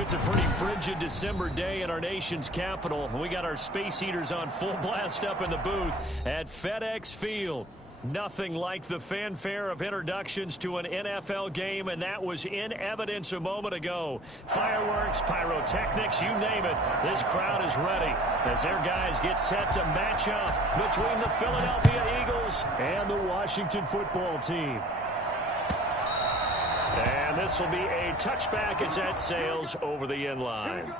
It's a pretty frigid December day in our nation's capital. We got our space heaters on full blast up in the booth at FedEx Field. Nothing like the fanfare of introductions to an NFL game, and that was in evidence a moment ago. Fireworks, pyrotechnics, you name it. This crowd is ready as their guys get set to match up between the Philadelphia Eagles and the Washington football team. And this will be a touchback as that sails over the end line.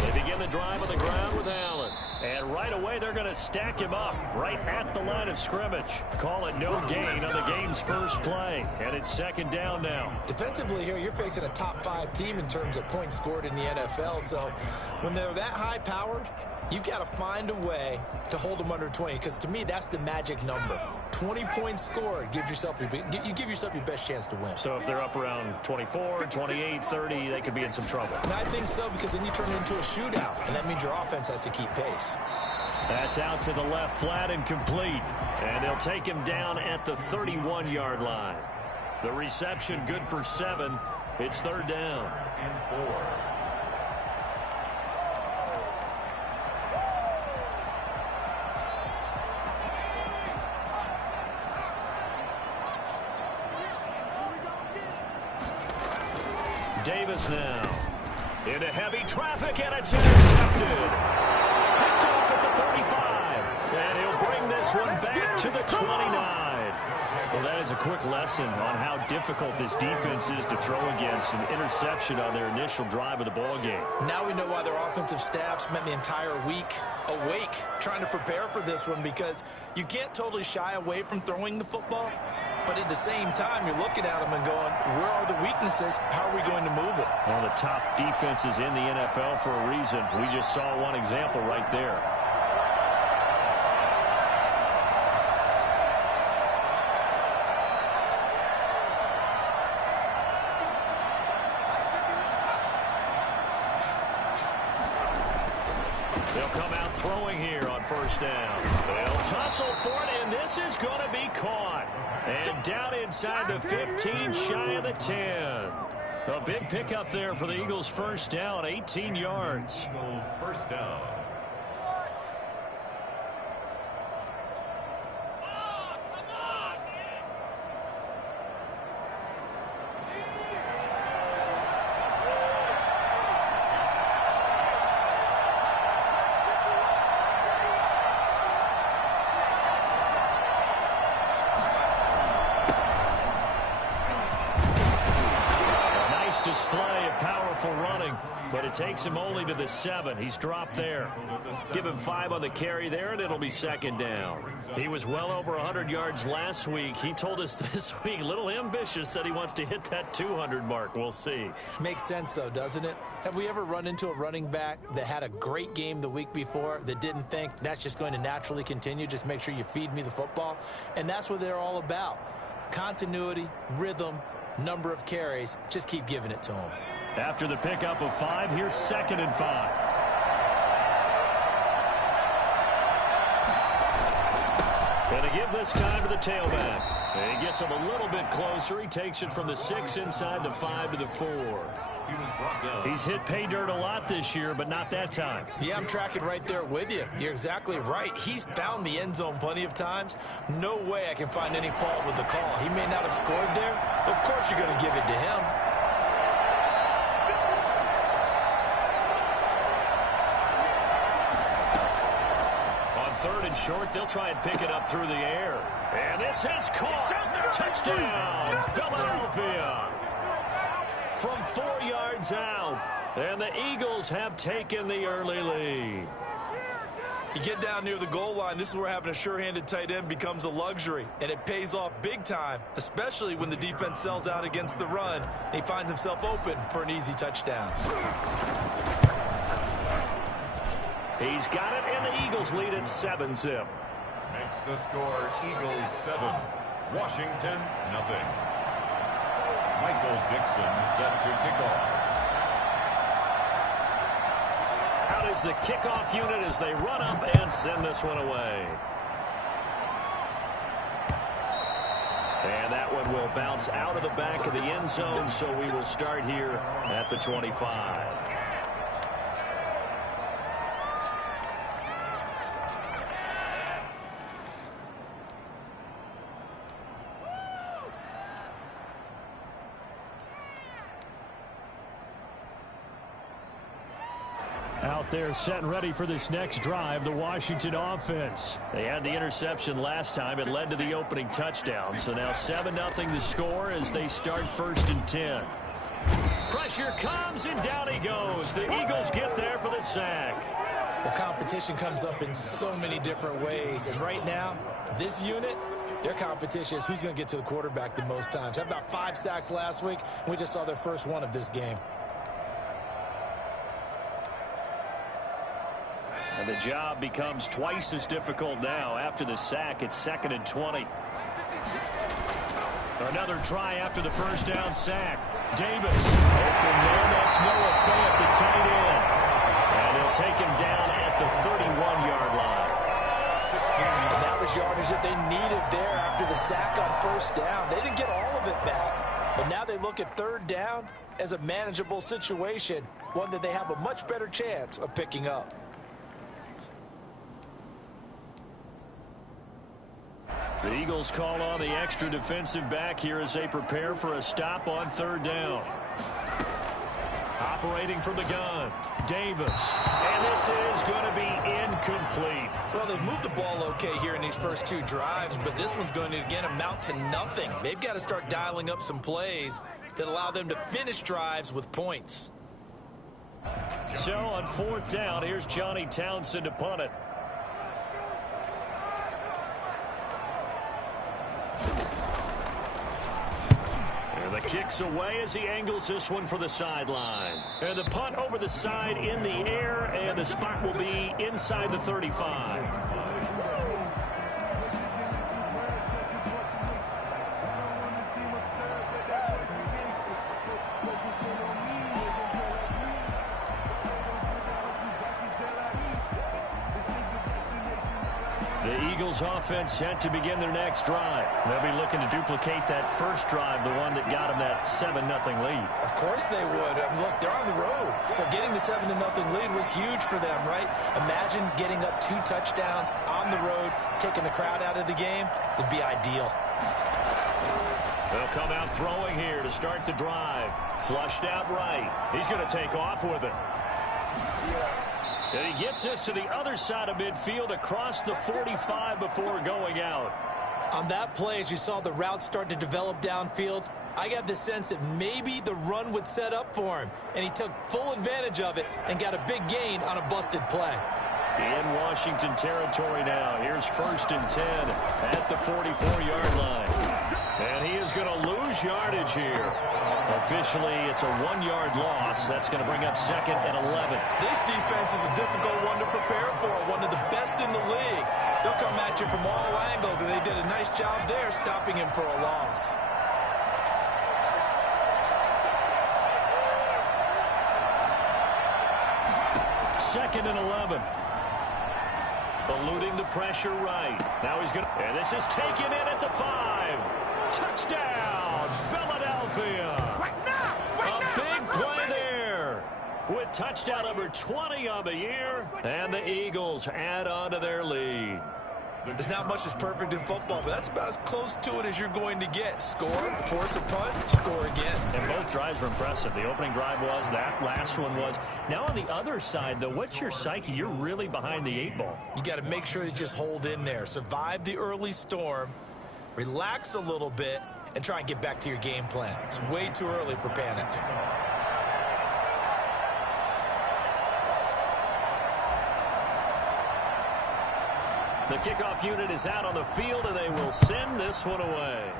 They begin the drive on the ground with Allen. And right away, they're going to stack him up right at the line of scrimmage. Call it no gain on the game's first play. And it's second down now. Defensively here, you're facing a top-5 team in terms of points scored in the NFL. So when they're that high-powered, you've got to find a way to hold them under 20. Because to me, that's the magic number. 20 points scored gives yourself you give yourself your best chance to win. So if they're up around 24, 28, 30, they could be in some trouble. And I think so, because then you turn it into a shootout, and that means your offense has to keep pace. That's out to the left flat and complete. And they'll take him down at the 31-yard line. The reception good for 7. It's third down. And 4. Davis now into heavy traffic, and it's intercepted. Picked off at the 35, and he'll bring this one back to the 29. Well, that is a quick lesson on how difficult this defense is to throw against. An interception on their initial drive of the ball game. Now we know why their offensive staff spent the entire week awake trying to prepare for this one, because you can't totally shy away from throwing the football. But at the same time, you're looking at them and going, where are the weaknesses? How are we going to move it? One of the top defenses in the NFL for a reason. We just saw one example right there. They'll come out throwing here on first down. They'll tussle for it, and this is going to be caught. And down inside the 15, shy of the 10. A big pickup there for the Eagles' first down, 18 yards. First down. Display of powerful running, but it takes him only to the 7. He's dropped there. Give him 5 on the carry there, and it'll be second down. He was well over 100 yards last week. He told us this week, a little ambitious, said he wants to hit that 200 mark. We'll see. Makes sense, though, doesn't it? Have we ever run into a running back that had a great game the week before that didn't think that's just going to naturally continue? Just make sure you feed me the football. And that's what they're all about. Continuity, rhythm, number of carries. Just keep giving it to him. After the pickup of 5, here's second and 5. Going to give this time to the tailback. And he gets him a little bit closer. He takes it from the 6 inside the 5 to the 4. He's hit pay dirt a lot this year, but not that time. Yeah, I'm tracking right there with you. You're exactly right. He's found the end zone plenty of times. No way I can find any fault with the call. He may not have scored there. Of course you're going to give it to him. On third and short, they'll try and pick it up through the air. And this is caught. Touchdown, Philadelphia. From 4 yards out, and the Eagles have taken the early lead. You get down near the goal line, this is where having a sure-handed tight end becomes a luxury, and it pays off big time, especially when the defense sells out against the run, and he finds himself open for an easy touchdown. He's got it, and the Eagles lead at 7-zip. Makes the score Eagles 7, Washington, nothing. Michael Dixon set to kick off. Out is the kickoff unit as they run up and send this one away. And that one will bounce out of the back of the end zone, so we will start here at the 25. Out there set and ready for this next drive, the Washington offense. They had the interception last time. It led to the opening touchdown. So now 7-0 the score as they start 1st and 10. Pressure comes and down he goes. The Eagles get there for the sack. The competition comes up in so many different ways. And right now, this unit, their competition is who's going to get to the quarterback the most times. Had about 5 sacks last week. And we just saw their first one of this game. And the job becomes twice as difficult now. After the sack, it's 2nd and 20. Another try after the first down sack. Davis, open man, that's Noah Fant, the tight end. And they'll take him down at the 31-yard line. And that was yardage that they needed there after the sack on first down. They didn't get all of it back. But now they look at 3rd down as a manageable situation, one that they have a much better chance of picking up. The Eagles call on the extra defensive back here as they prepare for a stop on 3rd down. Operating from the gun, Davis. And this is going to be incomplete. Well, they've moved the ball okay here in these first 2 drives, but this one's going to, again, amount to nothing. They've got to start dialing up some plays that allow them to finish drives with points. So on 4th down, here's Johnny Townsend to punt it. The kick's away as he angles this one for the sideline. And the punt over the side in the air, and the spot will be inside the 35. The Eagles offense set to begin their next drive. They'll be looking to duplicate that first drive, the one that got them that 7-0 lead. Of course they would. Look, they're on the road. So getting the 7-0 lead was huge for them, right? Imagine getting up 2 touchdowns on the road, taking the crowd out of the game. It'd be ideal. They'll come out throwing here to start the drive. Flushed out right. He's going to take off with it. And he gets us to the other side of midfield across the 45 before going out. On that play, as you saw the route start to develop downfield, I got the sense that maybe the run would set up for him. And he took full advantage of it and got a big gain on a busted play. In Washington territory now. Here's 1st and 10 at the 44-yard line. And he is going to lose yardage here. Officially, it's a 1-yard loss. That's going to bring up 2nd and 11. This defense is a difficult one to prepare for, one of the best in the league. They'll come at you from all angles, and they did a nice job there stopping him for a loss. Second and 11. Eluding the pressure right. Now he's going to... And this is taken in at the 5. Touchdown, Philadelphia. A big play there with touchdown number 20 on the year. And the Eagles add on to their lead. There's not much that's perfect in football, but that's about as close to it as you're going to get. Score, force a punt, score again. And both drives were impressive. The opening drive was, that last one was. Now on the other side, though, what's your psyche? You're really behind the 8 ball. You got to make sure you just hold in there. Survive the early storm, relax a little bit, and try and get back to your game plan. It's way too early for panic. The kickoff unit is out on the field, and they will send this one away.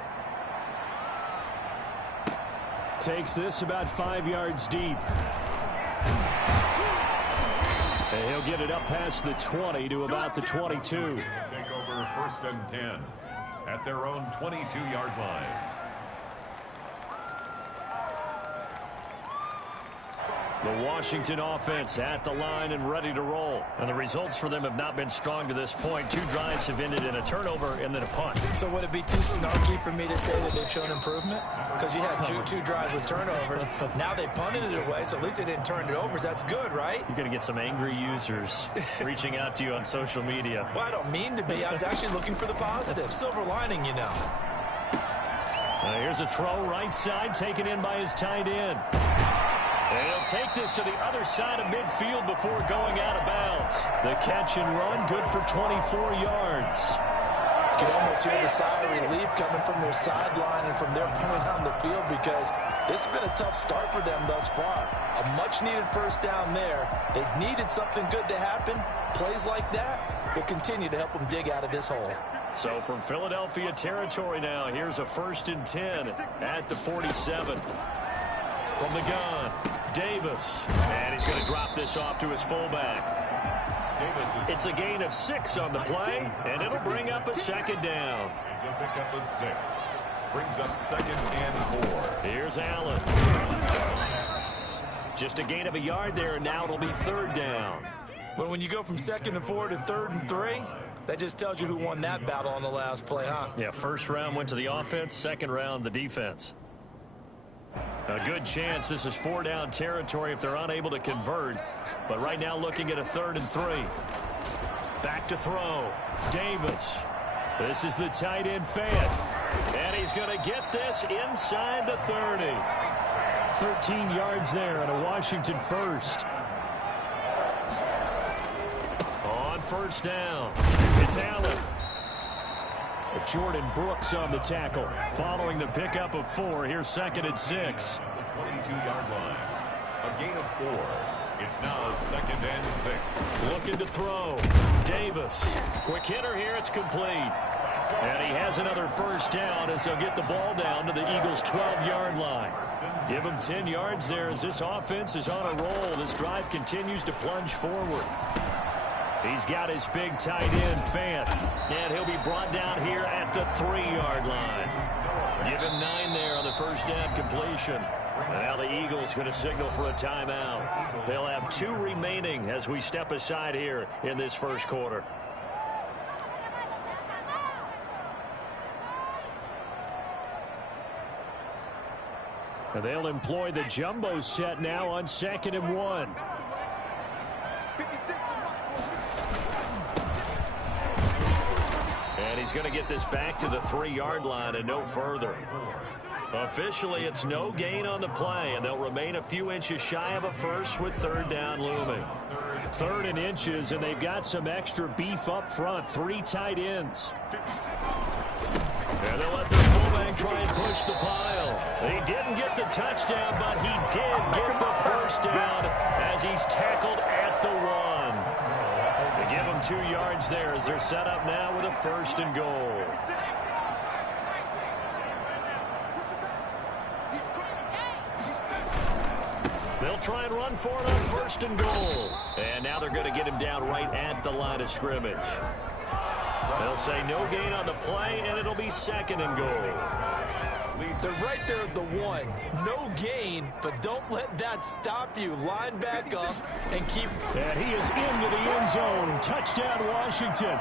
Takes this about 5 yards deep. And he'll get it up past the 20 to about the 22. Take over 1st and 10. at their own 22-yard line. The Washington offense at the line and ready to roll. And the results for them have not been strong to this point. 2 drives have ended in a turnover and then a punt. So would it be too snarky for me to say that they've shown improvement? Because you had two drives with turnovers. Now they punted it away, so at least they didn't turn it over. So that's good, right? You're going to get some angry users reaching out to you on social media. Well, I don't mean to be. I was actually looking for the positive. Silver lining, you know. Here's a throw right side taken in by his tight end. And he'll take this to the other side of midfield before going out of bounds. The catch and run, good for 24 yards. You can almost hear the sigh of relief coming from their sideline and from their point on the field, because this has been a tough start for them thus far. A much-needed first down there. They needed something good to happen. Plays like that will continue to help them dig out of this hole. So from Philadelphia territory now, here's a 1st and 10 at the 47. From the gun, Davis. And he's going to drop this off to his fullback. It's a gain of 6 on the play, and it'll bring up a 2nd down. It's a pickup of 6. Brings up 2nd and 4. Here's Allen. Just a gain of a yard there, and now it'll be 3rd down. Well, when you go from 2nd and 4 to 3rd and 3, that just tells you who won that battle on the last play, huh? Yeah, 1st round went to the offense, 2nd round the defense. A good chance this is 4-down territory if they're unable to convert. But right now looking at a 3rd and 3. Back to throw. Davis. This is the tight end Fant. And he's going to get this inside the 30. 13 yards there and a Washington first. On 1st down, it's Allen. Jordan Brooks on the tackle. Following the pickup of 4, here's 2nd and 6. The 22-yard line. A gain of 4. It's now 2nd and 6. Looking to throw. Davis. Quick hitter here. It's complete. And he has another 1st down as they'll get the ball down to the Eagles' 12-yard line. Give him 10 yards there as this offense is on a roll. This drive continues to plunge forward. He's got his big tight end, Fant. And he'll be brought down here at the 3-yard line. Give him 9 there on the 1st down completion. And now the Eagles going to signal for a timeout. They'll have 2 remaining as we step aside here in this 1st quarter. And they'll employ the jumbo set now on 2nd and 1. And he's going to get this back to the 3-yard line and no further. Officially, it's no gain on the play, and they'll remain a few inches shy of a first with 3rd down looming. 3rd and inches, and they've got some extra beef up front. 3 tight ends. And they'll let their fullback try and push the pile. He didn't get the touchdown, but he did get the 1st down as he's tackled at the 1. They give him 2 yards there as they're set up now with a 1st and goal. They'll try and run for it on 1st and goal. And now they're going to get him down right at the line of scrimmage. They'll say no gain on the play, and it'll be 2nd and goal. They're right there at the 1. No gain, but don't let that stop you. Line back up and keep. And he is into the end zone. Touchdown, Washington.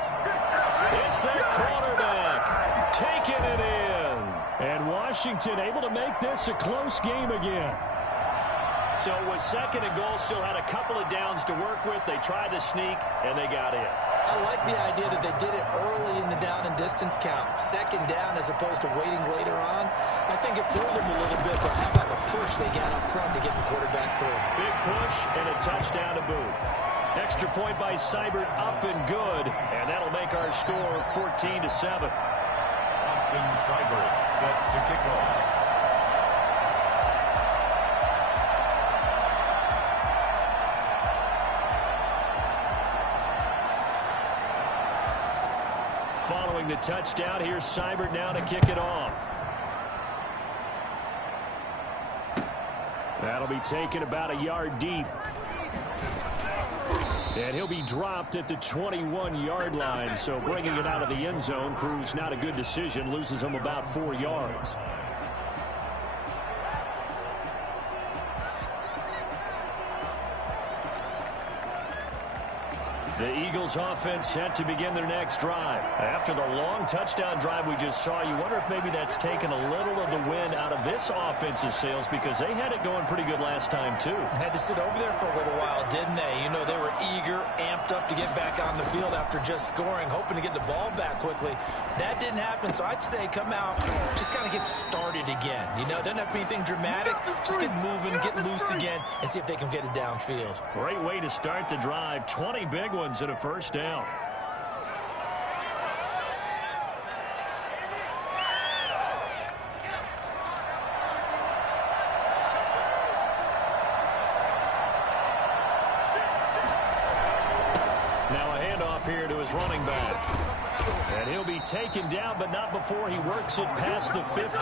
It's their quarterback taking it in. And Washington able to make this a close game again. So with 2nd and goal, still had a couple of downs to work with. They tried to sneak, and they got in. I like the idea that they did it early in the down and distance count. 2nd down as opposed to waiting later on. I think it fooled them a little bit, but how about the push they got up front to get the quarterback through? Big push and a touchdown to boot. Extra point by Seibert, up and good, and that'll make our score 14-7. Austin Seibert set to kick off. Following the touchdown, here's Seibert now to kick it off. That'll be taken about a yard deep. And he'll be dropped at the 21-yard line, so bringing it out of the end zone proves not a good decision, loses him about 4 yards. The Eagles offense set to begin their next drive. After the long touchdown drive we just saw, you wonder if maybe that's taken a little of the wind out of this offense's sails, because they had it going pretty good last time too. Had to sit over there for a little while, didn't they? You know, they were eager, amped up to get back on the field after just scoring, hoping to get the ball back quickly. That didn't happen, so I'd say come out, just kind of get started again. You know, it doesn't have to be anything dramatic. Just get moving, get loose again, and see if they can get it downfield. Great way to start the drive. 20 big ones and a first down. Now a handoff here to his running back. And he'll be taken down, but not before he works it past the 50.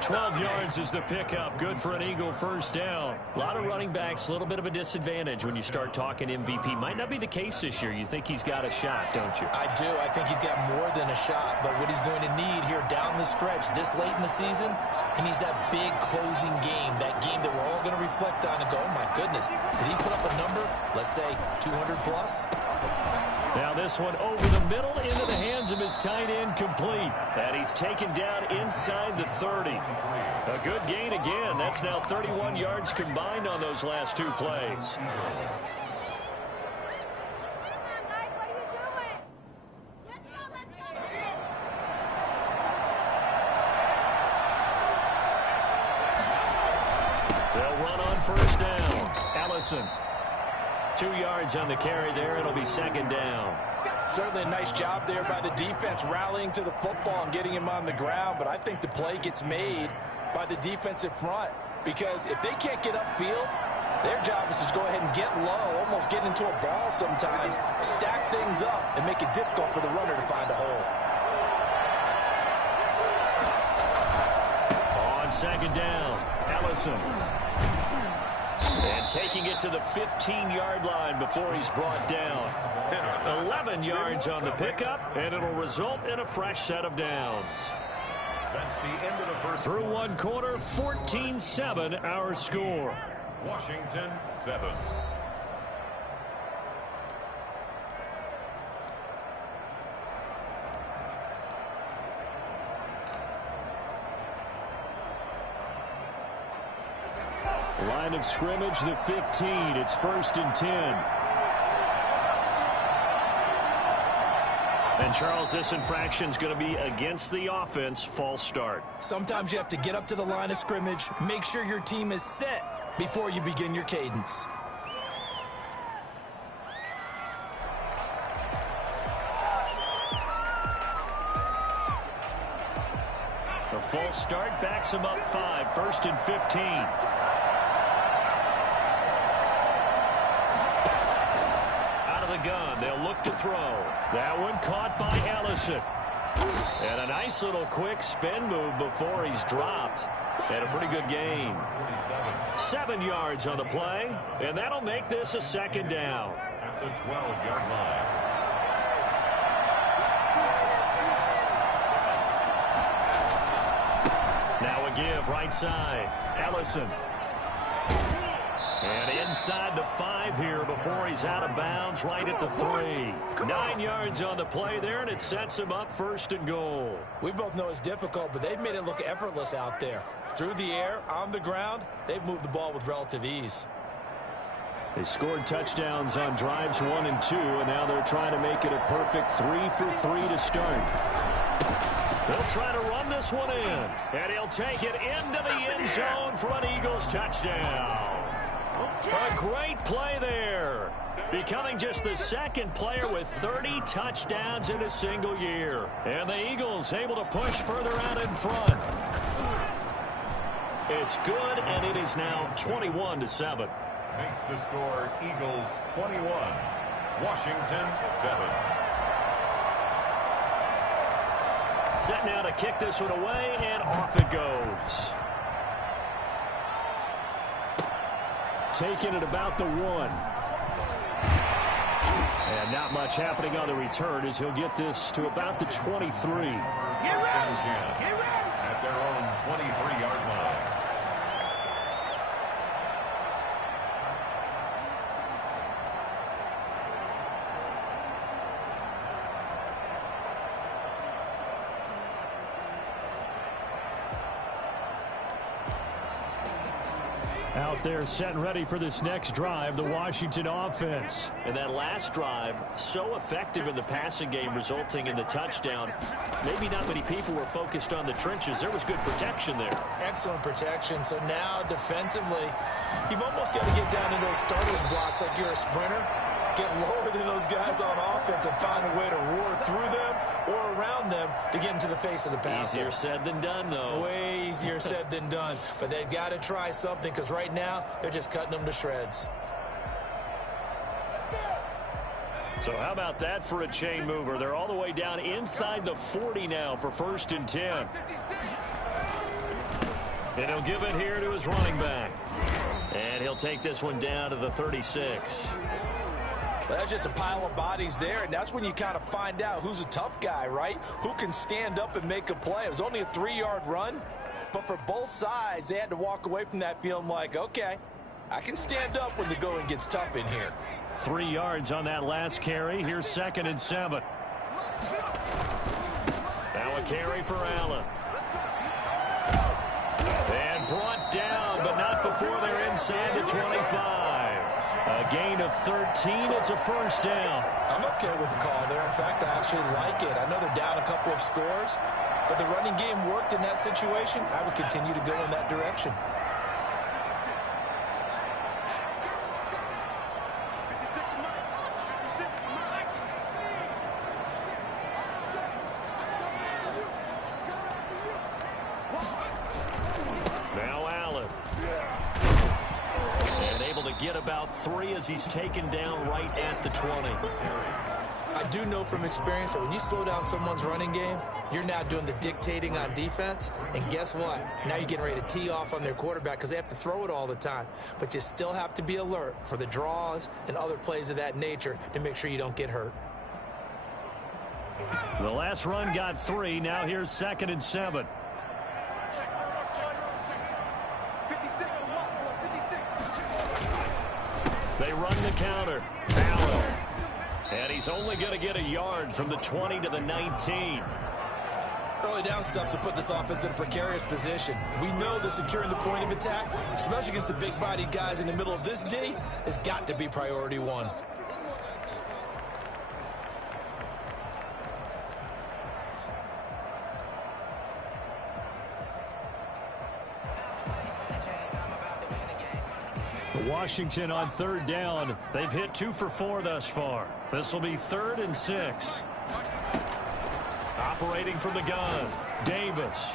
12 yards is the pickup. Good for an Eagle first down. A lot of running backs, a little bit of a disadvantage when you start talking MVP. Might not be the case this year. You think he's got a shot, don't you? I do. I think he's got more than a shot. But what he's going to need here down the stretch this late in the season, he needs that big closing game, that game that we're all going to reflect on and go, oh, my goodness, did he put up a number, let's say 200 plus? Now this one over the middle into the hands of his tight end, complete. And he's taken down inside the 30. A good gain again. That's now 31 yards combined on those last two plays. They'll run on first down. Allison. 2 yards on the carry there. It'll be second down. Certainly a nice job there by the defense rallying to the football and getting him on the ground. But I think the play gets made by the defensive front, because if they can't get upfield, their job is to go ahead and get low, almost get into a ball sometimes, stack things up, and make it difficult for the runner to find a hole. On second down, Allison. And taking it to the 15-yard line before he's brought down. 11 yards on the pickup, and it'll result in a fresh set of downs. That's the end of the first. Through one quarter, 14-7 our score. Washington 7. Line of scrimmage, the 15. It's 1st and 10. And Charles, this infraction's going to be against the offense. False start. Sometimes you have to get up to the line of scrimmage, make sure your team is set before you begin your cadence. A false start backs him up 5. 1st and 15. Gun. They'll look to throw. That one caught by Allison. And a nice little quick spin move before he's dropped. And a pretty good gain. 7 yards on the play. And that'll make this a second down. At the 12-yard line. Now a give right side. Allison. And inside the 5 here before he's out of bounds, right at the 3. 9 yards on the play there, and it sets him up 1st and goal. We both know it's difficult, but they've made it look effortless out there. Through the air, on the ground, they've moved the ball with relative ease. They scored touchdowns on drives 1 and 2, and now they're trying to make it a perfect 3 for 3 to start. They'll try to run this one in, and he'll take it into the end zone for an Eagles touchdown. A great play there. Becoming just the second player with 30 touchdowns in a single year. And the Eagles able to push further out in front. It's good, and it is now 21-7. Makes the score Eagles 21, Washington 7. Set now to kick this one away, and off it goes. Taken at about the 1. And not much happening on the return as he'll get this to about the 23. Get ready! At their own 23-yard line. Out there set and ready for this next drive, the Washington offense. And that last drive, so effective in the passing game, resulting in the touchdown. Maybe not many people were focused on the trenches. There was good protection there. Excellent protection. So now defensively, you've almost got to get down into those starters blocks like you're a sprinter. Get lower than those guys on offense and find a way to roar through them or around them to get into the face of the passer. Easier said than done, though. Way easier said than done. But they've got to try something because right now they're just cutting them to shreds. So how about that for a chain mover? They're all the way down inside the 40 now for 1st and 10. And he'll give it here to his running back. And he'll take this one down to the 36. Well, that's just a pile of bodies there, and that's when you kind of find out who's a tough guy, right? Who can stand up and make a play. It was only a 3-yard run, but for both sides, they had to walk away from that feeling like, okay, I can stand up when the going gets tough in here. 3 yards on that last carry. Here's 2nd and 7. Now a carry for Allen. And brought down, but not before they're inside the 25. A gain of 13. It's a 1st down. I'm okay with the call there. In fact, I actually like it. I know they're down a couple of scores, but the running game worked in that situation. I would continue to go in that direction. Now Allen. And able to get about 3 as he's taken down right at the 20. I do know from experience that when you slow down someone's running game, you're now doing the dictating on defense. And guess what? Now you're getting ready to tee off on their quarterback because they have to throw it all the time. But you still have to be alert for the draws and other plays of that nature to make sure you don't get hurt. The last run got 3. Now here's 2nd and 7. They run the counter. Allen. And he's only going to get a yard from the 20 to the 19. Early down stuff to put this offense in a precarious position. We know that securing the point of attack, especially against the big-bodied guys in the middle of this D, has got to be priority 1. Washington on 3rd down. They've hit 2 for 4 thus far. This will be 3rd and 6. Operating from the gun, Davis.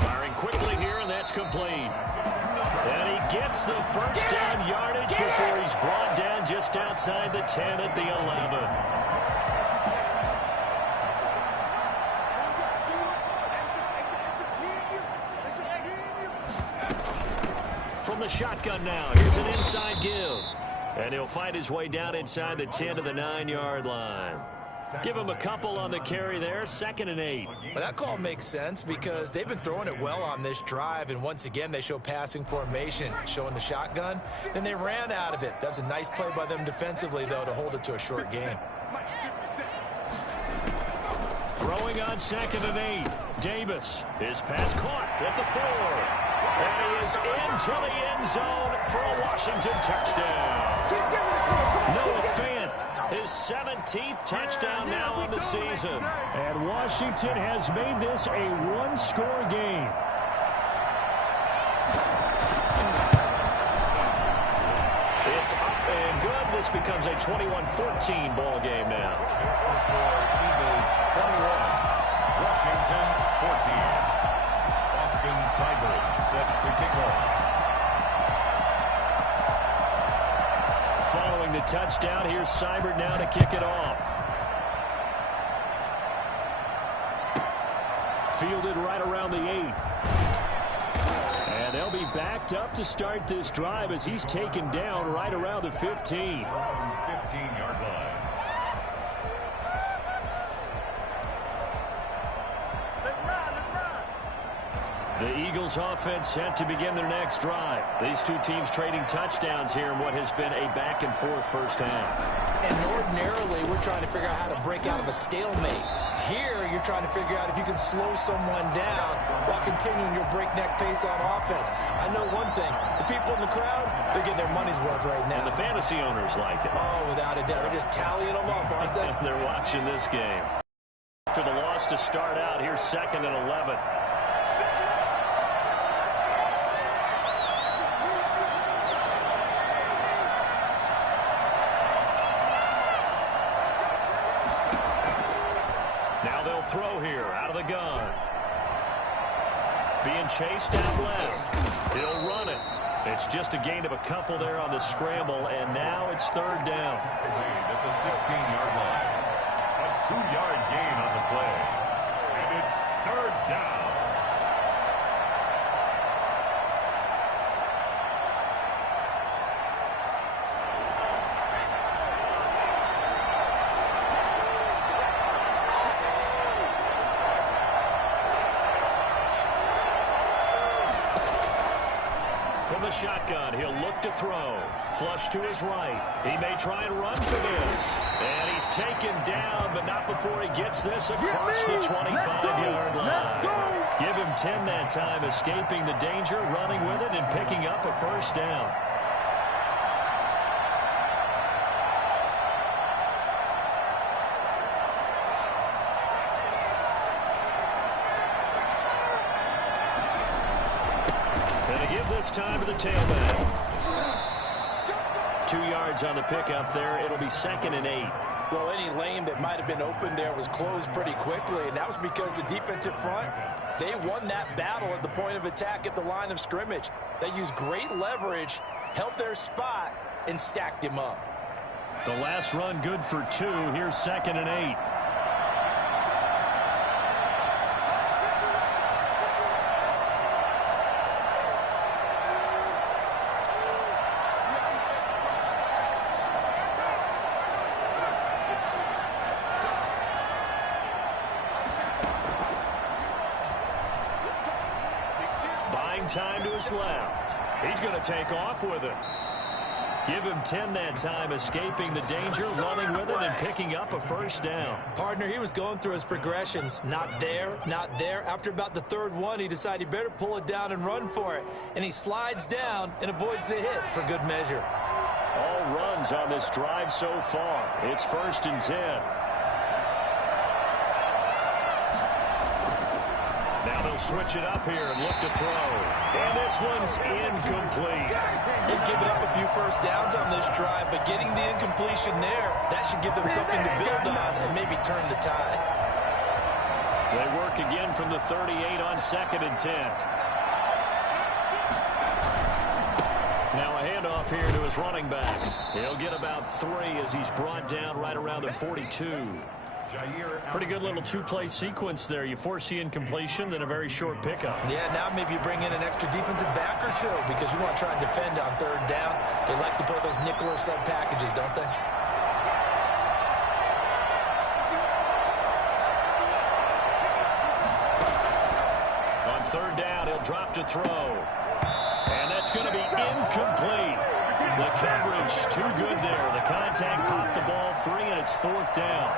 Firing quickly here, and that's complete. And he gets the 1st down yardage before he's brought down just outside the 10 at the 11. From the shotgun now, here's an inside give. And he'll fight his way down inside the 10 to the 9-yard line. Give him a couple on the carry there, 2nd and 8. Well, that call makes sense because they've been throwing it well on this drive, and once again they show passing formation, showing the shotgun. Then they ran out of it. That was a nice play by them defensively, though, to hold it to a short game. Throwing on 2nd and 8. Davis, his pass caught at the 4. And he is into the end zone for a Washington touchdown. Noah Fant, his 17th touchdown now on the season. And Washington has made this a 1-score game. It's up and good. This becomes a 21-14 ball game now. Eagles 21, Washington 14. Austin Seibert set to kick off. Following the touchdown, here's Seibert now to kick it off. Fielded right around the 8. And they'll be backed up to start this drive as he's taken down right around the 15. 15-yard line. The Eagles offense set to begin their next drive. These two teams trading touchdowns here in what has been a back-and-forth first half. And ordinarily, we're trying to figure out how to break out of a stalemate. Here, you're trying to figure out if you can slow someone down while continuing your breakneck pace on offense. I know one thing. The people in the crowd, they're getting their money's worth right now. And the fantasy owners like it. Oh, without a doubt. They're just tallying them up, aren't they? They're watching this game. After the loss to start out, here's 2nd and 11. Now they'll throw here out of the gun. Being chased out left. He'll run it. It's just a gain of a couple there on the scramble, and now it's 3rd down. At the 16-yard line. A 2-yard gain on the play. And it's 3rd down. From the shotgun, he'll look to throw. Flush to his right. He may try and run for this. And he's taken down, but not before he gets this across the 25-yard line. Give him 10 that time, escaping the danger, running with it, and picking up a first down. This time to the tailback. 2 yards on the pickup there. It'll be 2nd and 8. Well, any lane that might have been open there was closed pretty quickly, and that was because the defensive front, they won that battle at the point of attack at the line of scrimmage. They used great leverage, held their spot, and stacked him up. The last run good for 2. Here's 2nd and 8. Time to his left. He's going to take off with it. Give him 10 that time, escaping the danger, running with it, and picking up a first down. Partner, he was going through his progressions. Not there, not there. After about the 3rd one, he decided he better pull it down and run for it. And he slides down and avoids the hit for good measure. All runs on this drive so far. It's 1st and 10. Now they'll switch it up here and look to throw. And this one's incomplete. They've given up a few first downs on this drive, but getting the incompletion there, that should give them something to build on and maybe turn the tide. They work again from the 38 on 2nd and 10. Now a handoff here to his running back. He'll get about 3 as he's brought down right around the 42. Pretty good little 2-play sequence there. You force the incompletion, then a very short pickup. Yeah, now maybe you bring in an extra defensive back or 2 because you want to try and defend on 3rd down. They like to play those nickel or sub packages, don't they? On 3rd down, he'll drop to throw. And that's going to be incomplete. The coverage too good there. The contact popped the ball free, and it's 4th down.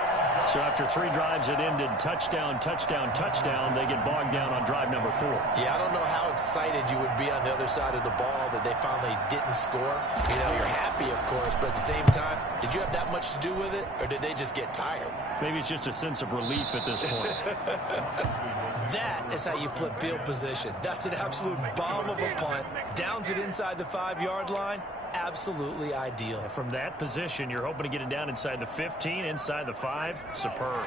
So after 3 drives that ended touchdown, touchdown, touchdown, they get bogged down on drive number 4. Yeah, I don't know how excited you would be on the other side of the ball that they finally didn't score. You know, you're happy, of course, but at the same time, did you have that much to do with it, or did they just get tired? Maybe it's just a sense of relief at this point. That is how you flip field position. That's an absolute bomb of a punt. Downs it inside the 5-yard line. Absolutely ideal. From that position, you're hoping to get it down inside the 15, inside the 5. Superb.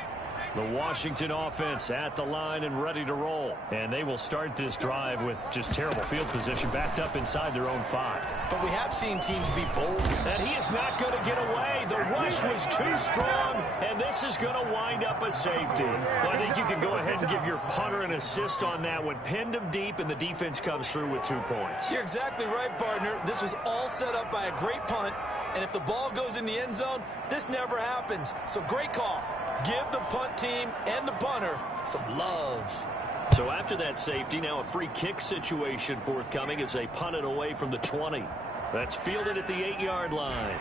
The Washington offense at the line and ready to roll. And they will start this drive with just terrible field position, backed up inside their own 5. But we have seen teams be bold. And he is not going to get away. The rush was too strong, and this is going to wind up a safety. Well, I think you can go ahead and give your punter an assist on that one. Pinned him deep, and the defense comes through with 2 points. You're exactly right, partner. This was all set up by a great punt. And if the ball goes in the end zone, this never happens. So great call. Give the punt team and the punter some love. So after that safety, now a free kick situation forthcoming as they punt it away from the 20. That's fielded at the 8-yard line.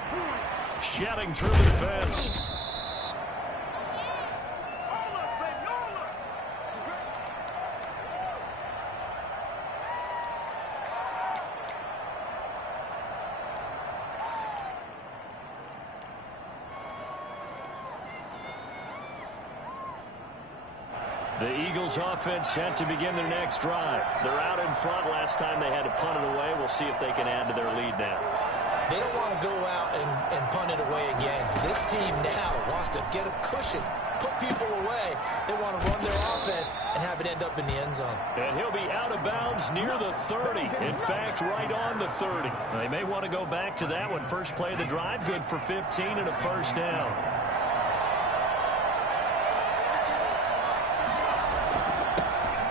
Shedding through the defense. The Eagles offense set to begin their next drive. They're out in front. Last time they had to punt it away. We'll see if they can add to their lead now. They don't want to go out and punt it away again. This team now wants to get a cushion, put people away. They want to run their offense and have it end up in the end zone. And he'll be out of bounds near the 30. In fact, right on the 30. They may want to go back to that one. First play of the drive, good for 15 and a first down.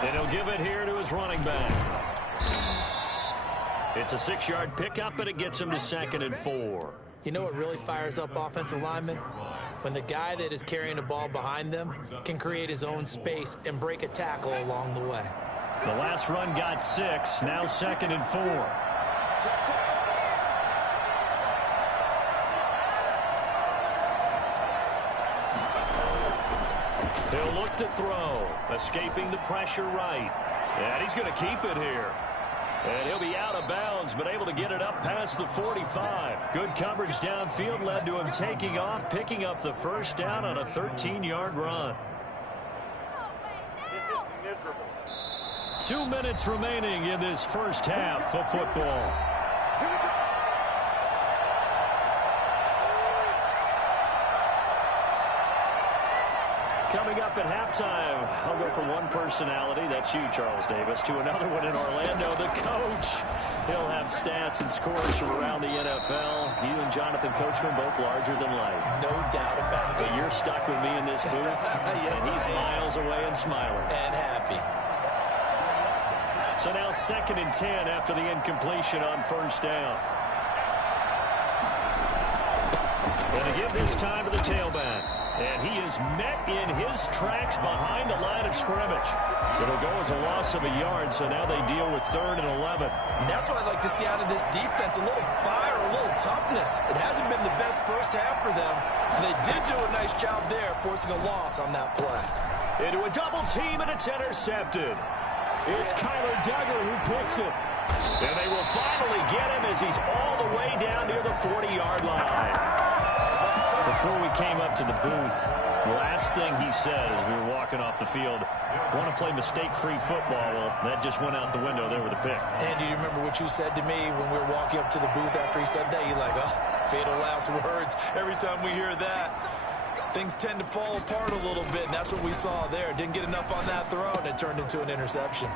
And he'll give it here to his running back. It's a 6-yard pickup, and it gets him to 2nd and 4. You know what really fires up offensive linemen? When the guy that is carrying the ball behind them can create his own space and break a tackle along the way. The last run got 6, now 2nd and 4. He'll look to throw, escaping the pressure right. And he's going to keep it here. And he'll be out of bounds, but able to get it up past the 45. Good coverage downfield led to him taking off, picking up the first down on a 13-yard run. 2 minutes remaining in this first half of football. Coming up at halftime, I'll go from one personality, that's you, Charles Davis, to another one in Orlando, the coach. He'll have stats and scores from around the NFL. You and Jonathan Coachman both larger than life. No doubt about it. But you're stuck with me in this booth, Yes, and he's miles away and smiling. And happy. So now 2nd and 10 after the incompletion on first down. And to give this time to the tailback. And he is met in his tracks behind the line of scrimmage. It'll go as a loss of a yard, so now they deal with 3rd and 11. And that's what I'd like to see out of this defense, a little fire, a little toughness. It hasn't been the best first half for them. They did do a nice job there, forcing a loss on that play. Into a double team, and it's intercepted. It's Kyler Duggar who picks it. And they will finally get him as he's all the way down near the 40-yard line. Before we came up to the booth, last thing he said as we were walking off the field, want to play mistake-free football. Well, that just went out the window there with a pick. Andy, do you remember what you said to me when we were walking up to the booth after he said that? You're like, oh, fatal last words. Every time we hear that, things tend to fall apart a little bit, and that's what we saw there. Didn't get enough on that throw, and it turned into an interception.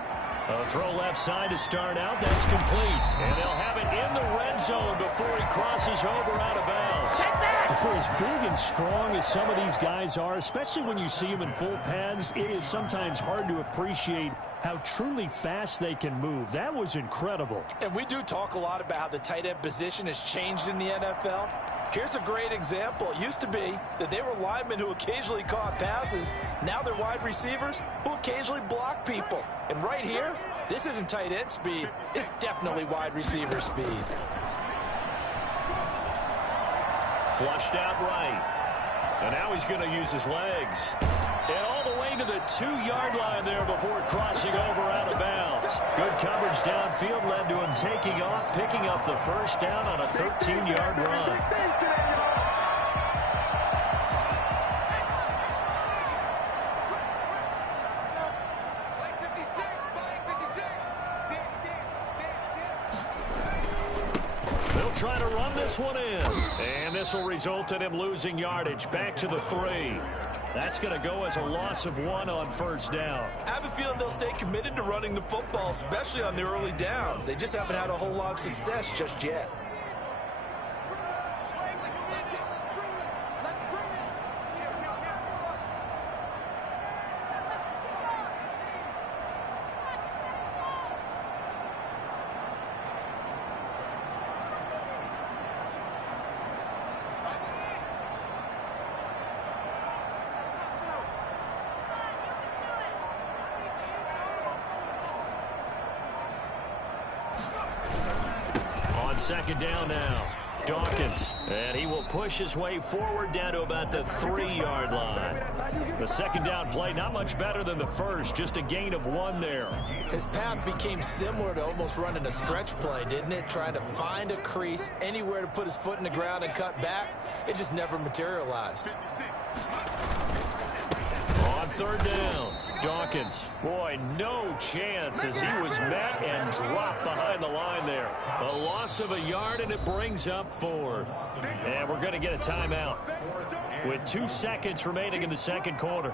A throw left side to start out. That's complete. And they'll have it in the red zone before he crosses over out of bounds. For as big and strong as some of these guys are, especially when you see them in full pads, it is sometimes hard to appreciate how truly fast they can move. That was incredible. And we do talk a lot about how the tight end position has changed in the NFL. Here's a great example. It used to be that they were linemen who occasionally caught passes. Now they're wide receivers who occasionally block people. And right here, this isn't tight end speed. It's definitely wide receiver speed. Flushed out right. And now he's going to use his legs. And all the way to the 2-yard line there before crossing over out of bounds. Good coverage downfield led to him taking off, picking up the first down on a 13-yard run. Trying to run this one in. And this will result in him losing yardage back to the 3. That's going to go as a loss of 1 on first down. I have a feeling they'll stay committed to running the football, especially on the early downs. They just haven't had a whole lot of success just yet. second down now. Dawkins, and he will push his way forward down to about the 3-yard line. The second down play, not much better than the first, just a gain of 1 there. His path became similar to almost running a stretch play, didn't it? Trying to find a crease, anywhere to put his foot in the ground and cut back. It just never materialized. On third down, Dawkins. Boy, no chance as he was met and dropped behind the line there. A loss of a yard, and it brings up 4th. And we're going to get a timeout with 2 seconds remaining in the second quarter.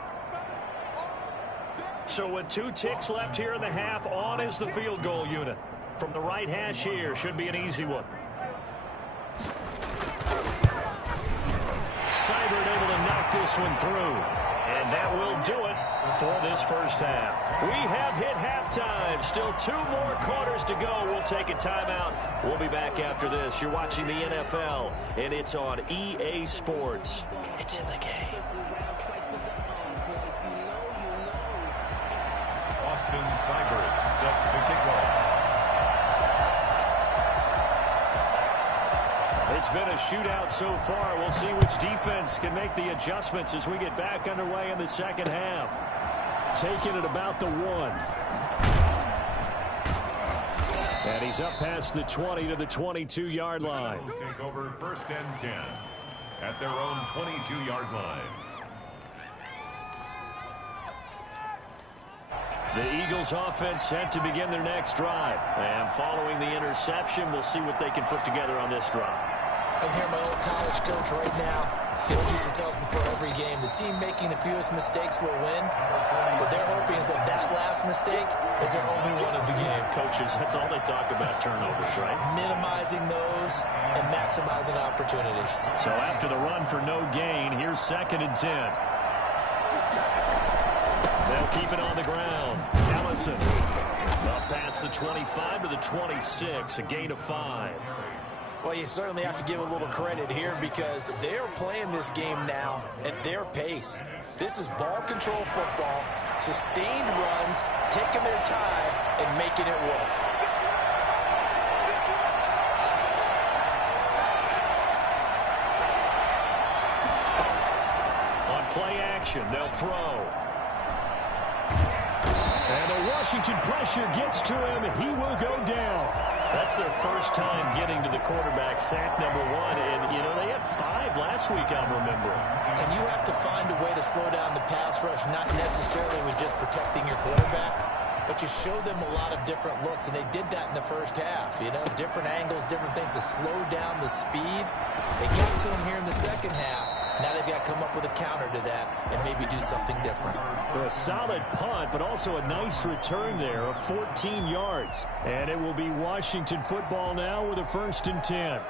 So with 2 ticks left here in the half, on is the field goal unit. From the right hash here, should be an easy one. Seibert able to knock this one through. And that will do it for this first half. We have hit halftime. Still 2 more quarters to go. We'll take a timeout. We'll be back after this. You're watching the NFL, and it's on EA Sports. It's in the game. Austin Seibert set to kick off. It's been a shootout so far. We'll see which defense can make the adjustments as we get back underway in the second half. Taking it about the 1. And he's up past the 20 to the 22-yard line. Take over 1st and 10 at their own 22-yard line. The Eagles offense set to begin their next drive. And following the interception, we'll see what they can put together on this drive. I hear my old college coach right now. He used to tell us before every game, the team making the fewest mistakes will win. What they're hoping is that last mistake is their only one of the game. Coaches, that's all they talk about, turnovers, right? Minimizing those and maximizing opportunities. So after the run for no gain, here's 2nd and 10. They'll keep it on the ground. Ellison up past the 25 to the 26, a gain of 5. Well, you certainly have to give a little credit here because they're playing this game now at their pace. This is ball control football, sustained runs, taking their time, and making it work. On play action, they'll throw. And the Washington pressure gets to him, and he will go down. That's their first time getting to the quarterback, sack number 1. And, you know, they had 5 last week, I'm remembering. And you have to find a way to slow down the pass rush, not necessarily with just protecting your quarterback, but you show them a lot of different looks, and they did that in the first half. You know, different angles, different things to slow down the speed. They got to him here in the second half. Now they've got to come up with a counter to that and maybe do something different. A solid punt, but also a nice return there of 14 yards. And it will be Washington football now with a 1st and 10.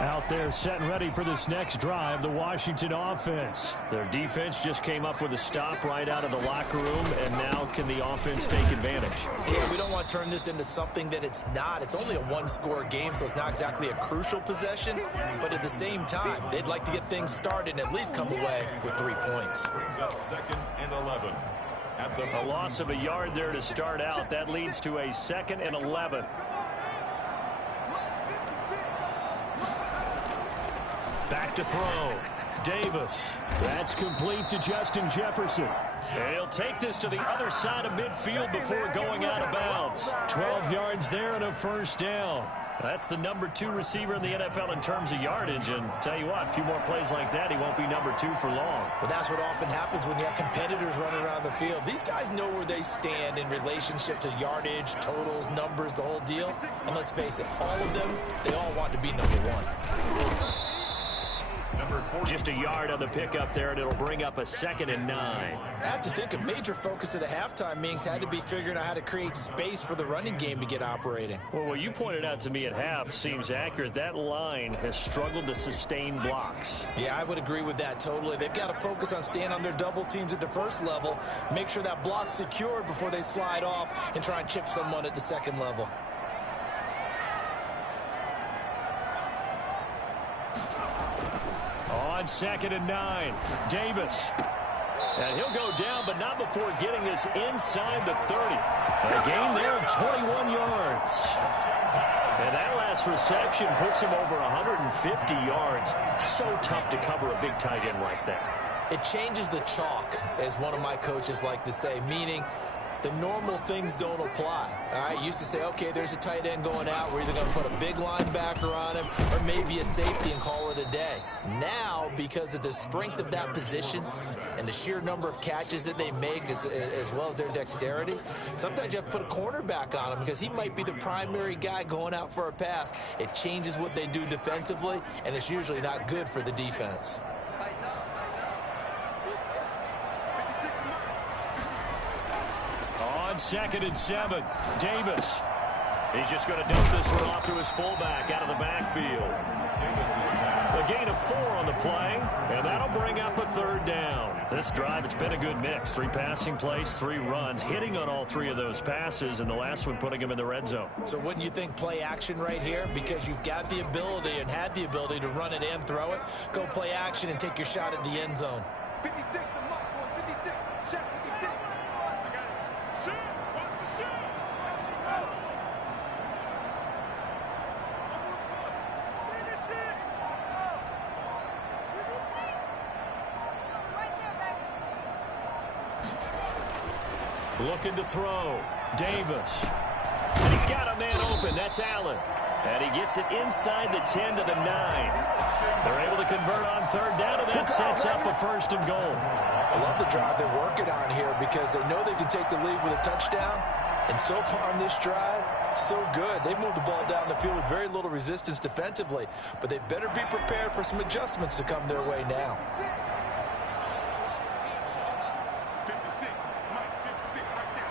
Out there set and ready for this next drive, the Washington offense. Their defense just came up with a stop right out of the locker room, and now can the offense take advantage? Yeah, we don't want to turn this into something that it's not. It's only a 1-score game, so it's not exactly a crucial possession. But at the same time, they'd like to get things started and at least come away with 3 points. Brings up 2nd and 11. At the A loss of a yard there to start out. That leads to a 2nd and 11. Back to throw. Davis. That's complete to Justin Jefferson. And he'll take this to the other side of midfield before going out of bounds. 12 yards there and a 1st down. That's the number 2 receiver in the NFL in terms of yardage. And tell you what, a few more plays like that, he won't be number 2 for long. Well, that's what often happens when you have competitors running around the field. These guys know where they stand in relationship to yardage, totals, numbers, the whole deal. And let's face it, all of them, they all want to be number 1. Just a yard on the pickup there, and it'll bring up a 2nd and 9. I have to think a major focus of the halftime meetings had to be figuring out how to create space for the running game to get operating. Well, what you pointed out to me at half seems accurate. That line has struggled to sustain blocks. Yeah, I would agree with that totally. They've got to focus on staying on their double teams at the first level, make sure that block's secured before they slide off and try and chip someone at the second level. On 2nd and 9, Davis. And he'll go down, but not before getting this inside the 30. A gain there of 21 yards. And that last reception puts him over 150 yards. So tough to cover a big tight end like that. It changes the chalk, as one of my coaches like to say, meaning the normal things don't apply. All right, used to say, okay, there's a tight end going out. We're either going to put a big linebacker on him or maybe a safety and call it a day. Now, because of the strength of that position and the sheer number of catches that they make as well as their dexterity, sometimes you have to put a cornerback on him because he might be the primary guy going out for a pass. It changes what they do defensively, and it's usually not good for the defense. On 2nd and 7, Davis. He's just going to dump this one off to his fullback out of the backfield. A gain of 4 on the play, and that'll bring up a 3rd down. This drive, it's been a good mix. 3 passing plays, 3 runs, hitting on all 3 of those passes, and the last one putting him in the red zone. So wouldn't you think play action right here? Because you've got the ability and had the ability to run it and throw it. Go play action and take your shot at the end zone. 56, the mark, boys, 56, check 56. Looking to throw. Davis. And he's got a man open. That's Allen. And he gets it inside the 10 to the 9. They're able to convert on 3rd down, and that sets up a 1st and goal. I love the drive they're working on here because they know they can take the lead with a touchdown. And so far on this drive, so good. They've moved the ball down the field with very little resistance defensively, but they better be prepared for some adjustments to come their way now. 56, Mike, 56, right there,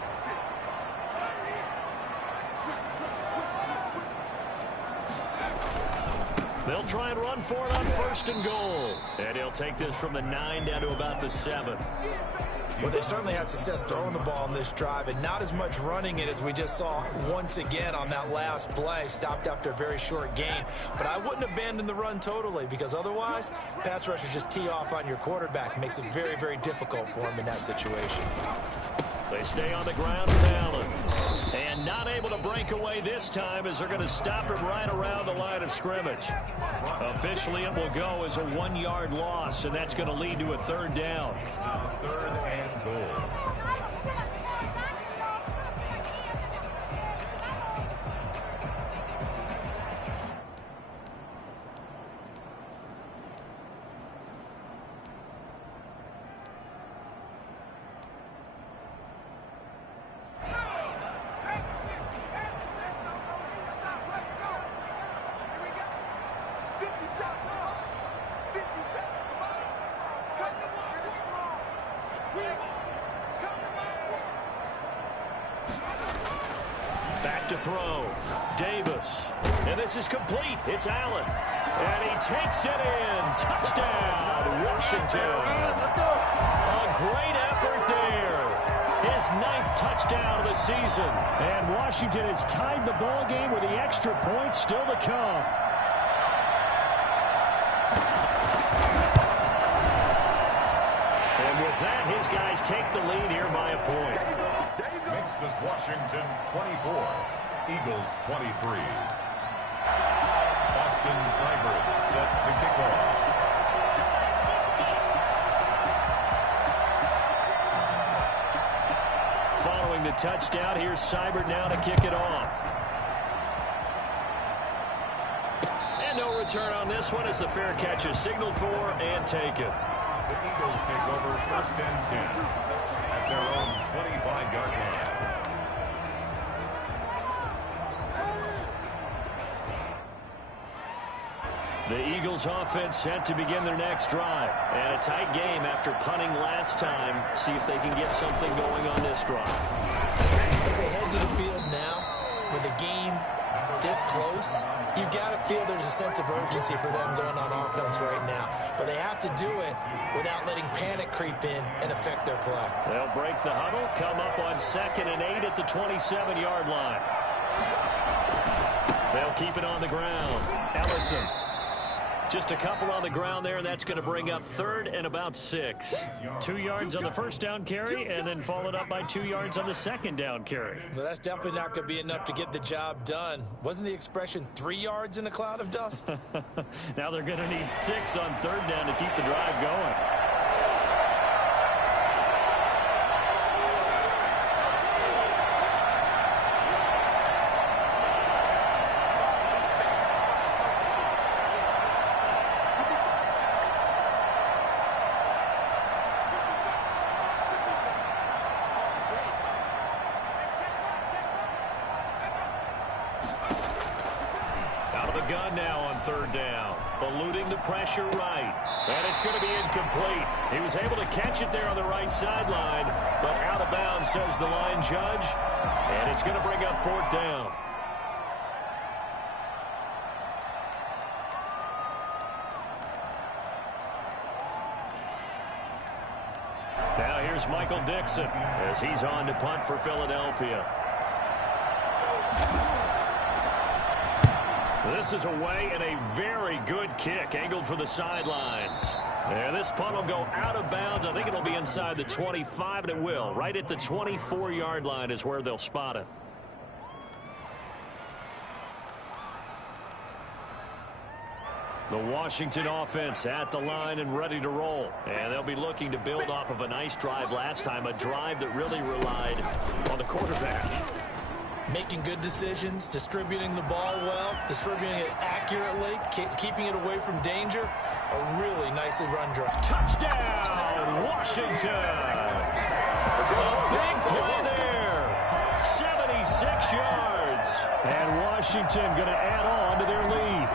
56. They'll try and run for it on 1st and goal. And he'll take this from the 9 down to about the 7. Well, they certainly had success throwing the ball in this drive and not as much running it as we just saw once again on that last play. Stopped after a very short gain. But I wouldn't abandon the run totally because otherwise, pass rushers just tee off on your quarterback. Makes it very, very difficult for him in that situation. They stay on the ground with Allen. And not able to break away this time as they're going to stop him right around the line of scrimmage. Officially, it will go as a 1-yard loss, and that's going to lead to a 3rd down. 3rd and goal. Back to throw. Davis. And this is complete. It's Allen. And he takes it in. Touchdown, Washington. A great effort there. His 9th touchdown of the season. And Washington has tied the ball game with the extra point still to come. And with that, his guys take the lead here by a point. Makes this Washington 24, Eagles 23. Austin Seibert set to kick off. Following the touchdown, here's Seibert now to kick it off. And no return on this one as the fair catch is signaled for and taken. The Eagles take over 1st and 10 at their own 25-yard line. The Eagles offense set to begin their next drive. And a tight game after punting last time. See if they can get something going on this drive. As they head to the field now, with the game this close, you've got to feel there's a sense of urgency for them going on offense right now. But they have to do it without letting panic creep in and affect their play. They'll break the huddle, come up on 2nd and 8 at the 27-yard line. They'll keep it on the ground. Ellison. Just a couple on the ground there. That's going to bring up 3rd and about 6. 2 yards on the first down carry, and then followed up by 2 yards on the second down carry. Well, that's definitely not going to be enough to get the job done. Wasn't the expression 3 yards in a cloud of dust? Now they're going to need 6 on 3rd down to keep the drive going. Gun now on 3rd down. Eluding the pressure right. And it's going to be incomplete. He was able to catch it there on the right sideline, but out of bounds, says the line judge. And it's going to bring up 4th down. Now here's Michael Dixon as he's on to punt for Philadelphia. This is away and a very good kick angled for the sidelines. And this punt will go out of bounds. I think it'll be inside the 25, and it will. Right at the 24-yard line is where they'll spot it. The Washington offense at the line and ready to roll. And they'll be looking to build off of a nice drive last time, a drive that really relied on the quarterback. Making good decisions, distributing the ball well, distributing it accurately, keeping it away from danger. A really nicely run drive. Touchdown, Washington! A big play there. 76 yards. And Washington going to add on to their lead.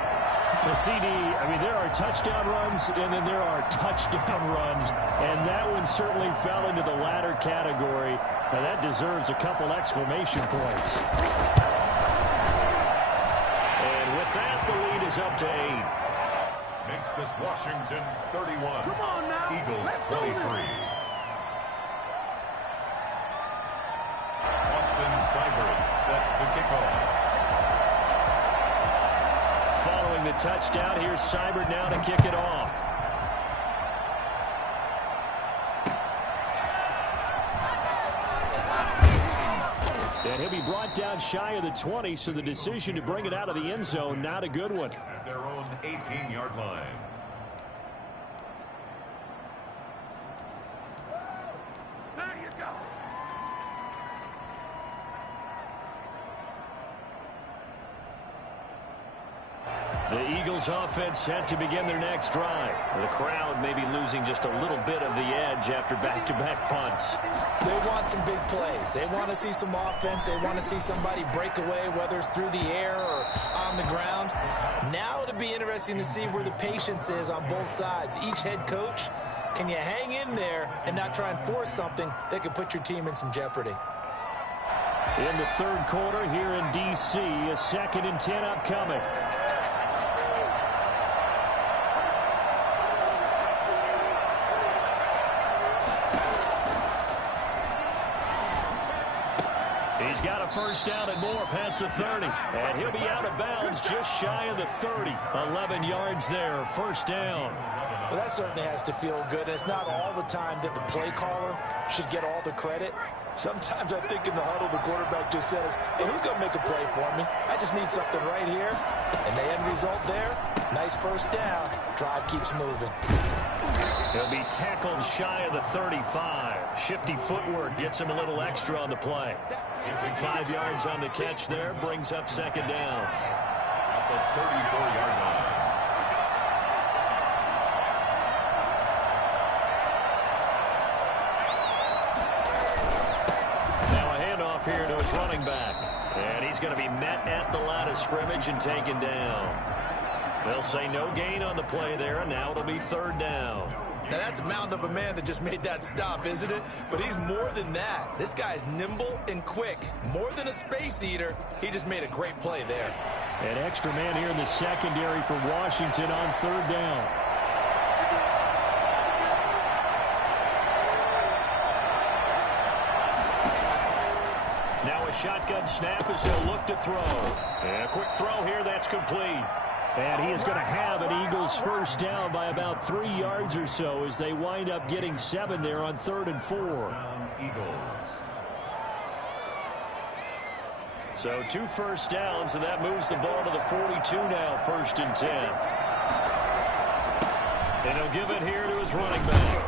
The CD, I mean, there are touchdown runs, and then there are touchdown runs. And that one certainly fell into the latter category. Now, that deserves a couple exclamation points. And with that, the lead is up to 8. Makes this Washington 31. Come on now. Eagles Let's do 23. Austin Seibert set to kick off. Following the touchdown, here's Seibert now to kick it off. And he'll be brought down shy of the 20, so the decision to bring it out of the end zone, not a good one. At their own 18-yard line. There you go. The Eagles offense set to begin their next drive. The crowd may be losing just a little bit of the edge after back-to-back punts. They want some big plays. They want to see some offense. They want to see somebody break away, whether it's through the air or on the ground. Now it'll be interesting to see where the patience is on both sides. Each head coach, can you hang in there and not try and force something that could put your team in some jeopardy? In the 3rd quarter here in D.C., a 2nd and 10 upcoming. He's got a first down and more past the 30. And he'll be out of bounds just shy of the 30. 11 yards there, 1st down. Well, that certainly has to feel good. It's not all the time that the play caller should get all the credit. Sometimes I think in the huddle, the quarterback just says, hey, who's going to make a play for me? I just need something right here. And the end result there, nice first down. Drive keeps moving. He'll be tackled shy of the 35. Shifty footwork gets him a little extra on the play. 5 yards on the catch there, brings up 2nd down. At the 34-yard line. Now a handoff here to his running back. And he's going to be met at the line of scrimmage and taken down. They'll say no gain on the play there, and now it'll be 3rd down. Now, that's a mountain of a man that just made that stop, isn't it? But he's more than that. This guy's nimble and quick. More than a space eater, he just made a great play there. An extra man here in the secondary for Washington on 3rd down. Now a shotgun snap as they'll look to throw. And a quick throw here, that's complete. And he is going to have an Eagles first down by about 3 yards or so as they wind up getting 7 there on 3rd and 4. Eagles. So 2 first downs, and that moves the ball to the 42 now, 1st and 10. And he'll give it here to his running back.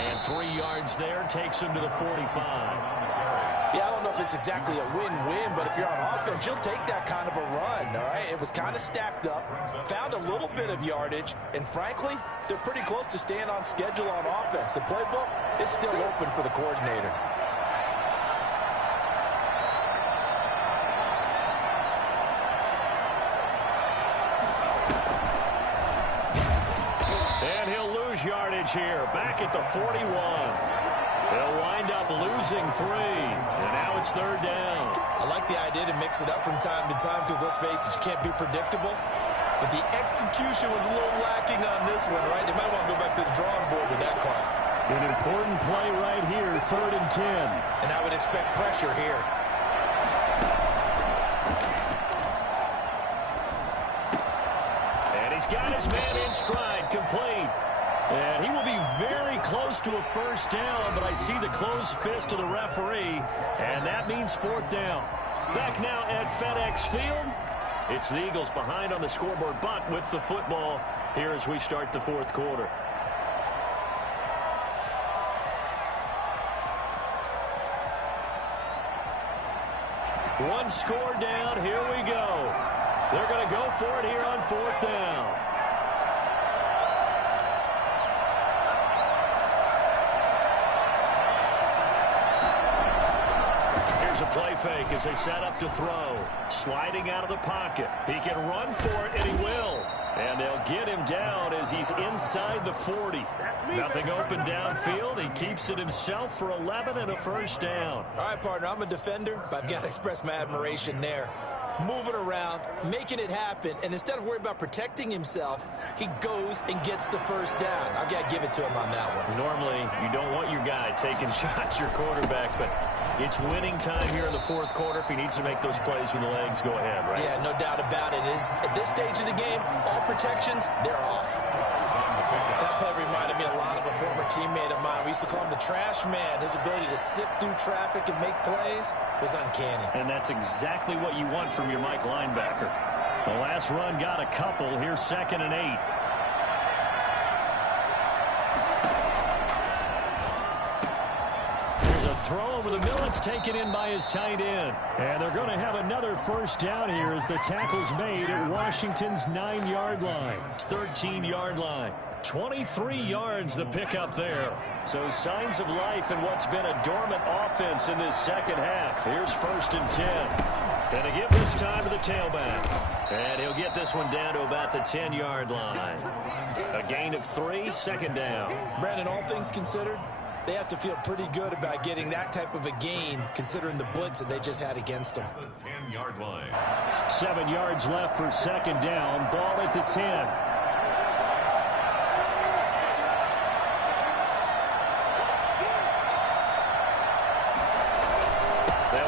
And 3 yards there takes him to the 45. Yeah, I don't know if it's exactly a win-win, but if you're on offense, you'll take that kind of a run, all right? It was kind of stacked up, found a little bit of yardage, and frankly, they're pretty close to staying on schedule on offense. The playbook is still open for the coordinator. And he'll lose yardage here, back at the 41. They'll wind up losing 3, and now it's 3rd down. I like the idea to mix it up from time to time because, let's face it, you can't be predictable. But the execution was a little lacking on this one, right? They might want to go back to the drawing board with that call. An important play right here, 3rd and 10. And I would expect pressure here. And he's got his man in stride, complete. And he will be very close to a first down, but I see the closed fist of the referee, and that means 4th down. Back now at FedEx Field. It's the Eagles behind on the scoreboard, but with the football here as we start the 4th quarter. One score down, here we go. They're going to go for it here on 4th down. Here's a play fake as they set up to throw. Sliding out of the pocket. He can run for it, and he will. And they'll get him down as he's inside the 40. Nothing open downfield. He keeps it himself for 11 and a first down. All right, partner, I'm a defender, but I've got to express my admiration there. Moving around, making it happen, and instead of worrying about protecting himself, he goes and gets the first down. I've got to give it to him on that one. Normally, you don't want your guy taking shots, your quarterback, but it's winning time here in the 4th quarter. If he needs to make those plays with the legs, go ahead, right? Yeah, no doubt about it. At this stage of the game, all protections, they're off. That play reminded me a lot of a former teammate of mine. We used to call him the trash man. His ability to sift through traffic and make plays was uncanny. And that's exactly what you want from your Mike linebacker. The last run got a couple. Here's 2nd and 8. There's a throw over the middle. It's taken in by his tight end. And they're going to have another first down here as the tackle's made at Washington's 9-yard line. 13-yard line. 23 yards the pickup there. So signs of life in what's been a dormant offense in this second half. Here's 1st and 10. And to give this time to the tailback. And he'll get this one down to about the 10-yard line. A gain of 3, 2nd down. Brandon, all things considered, they have to feel pretty good about getting that type of a gain considering the blitz that they just had against them. The 10-yard line. 7 yards left for 2nd down. Ball at the 10.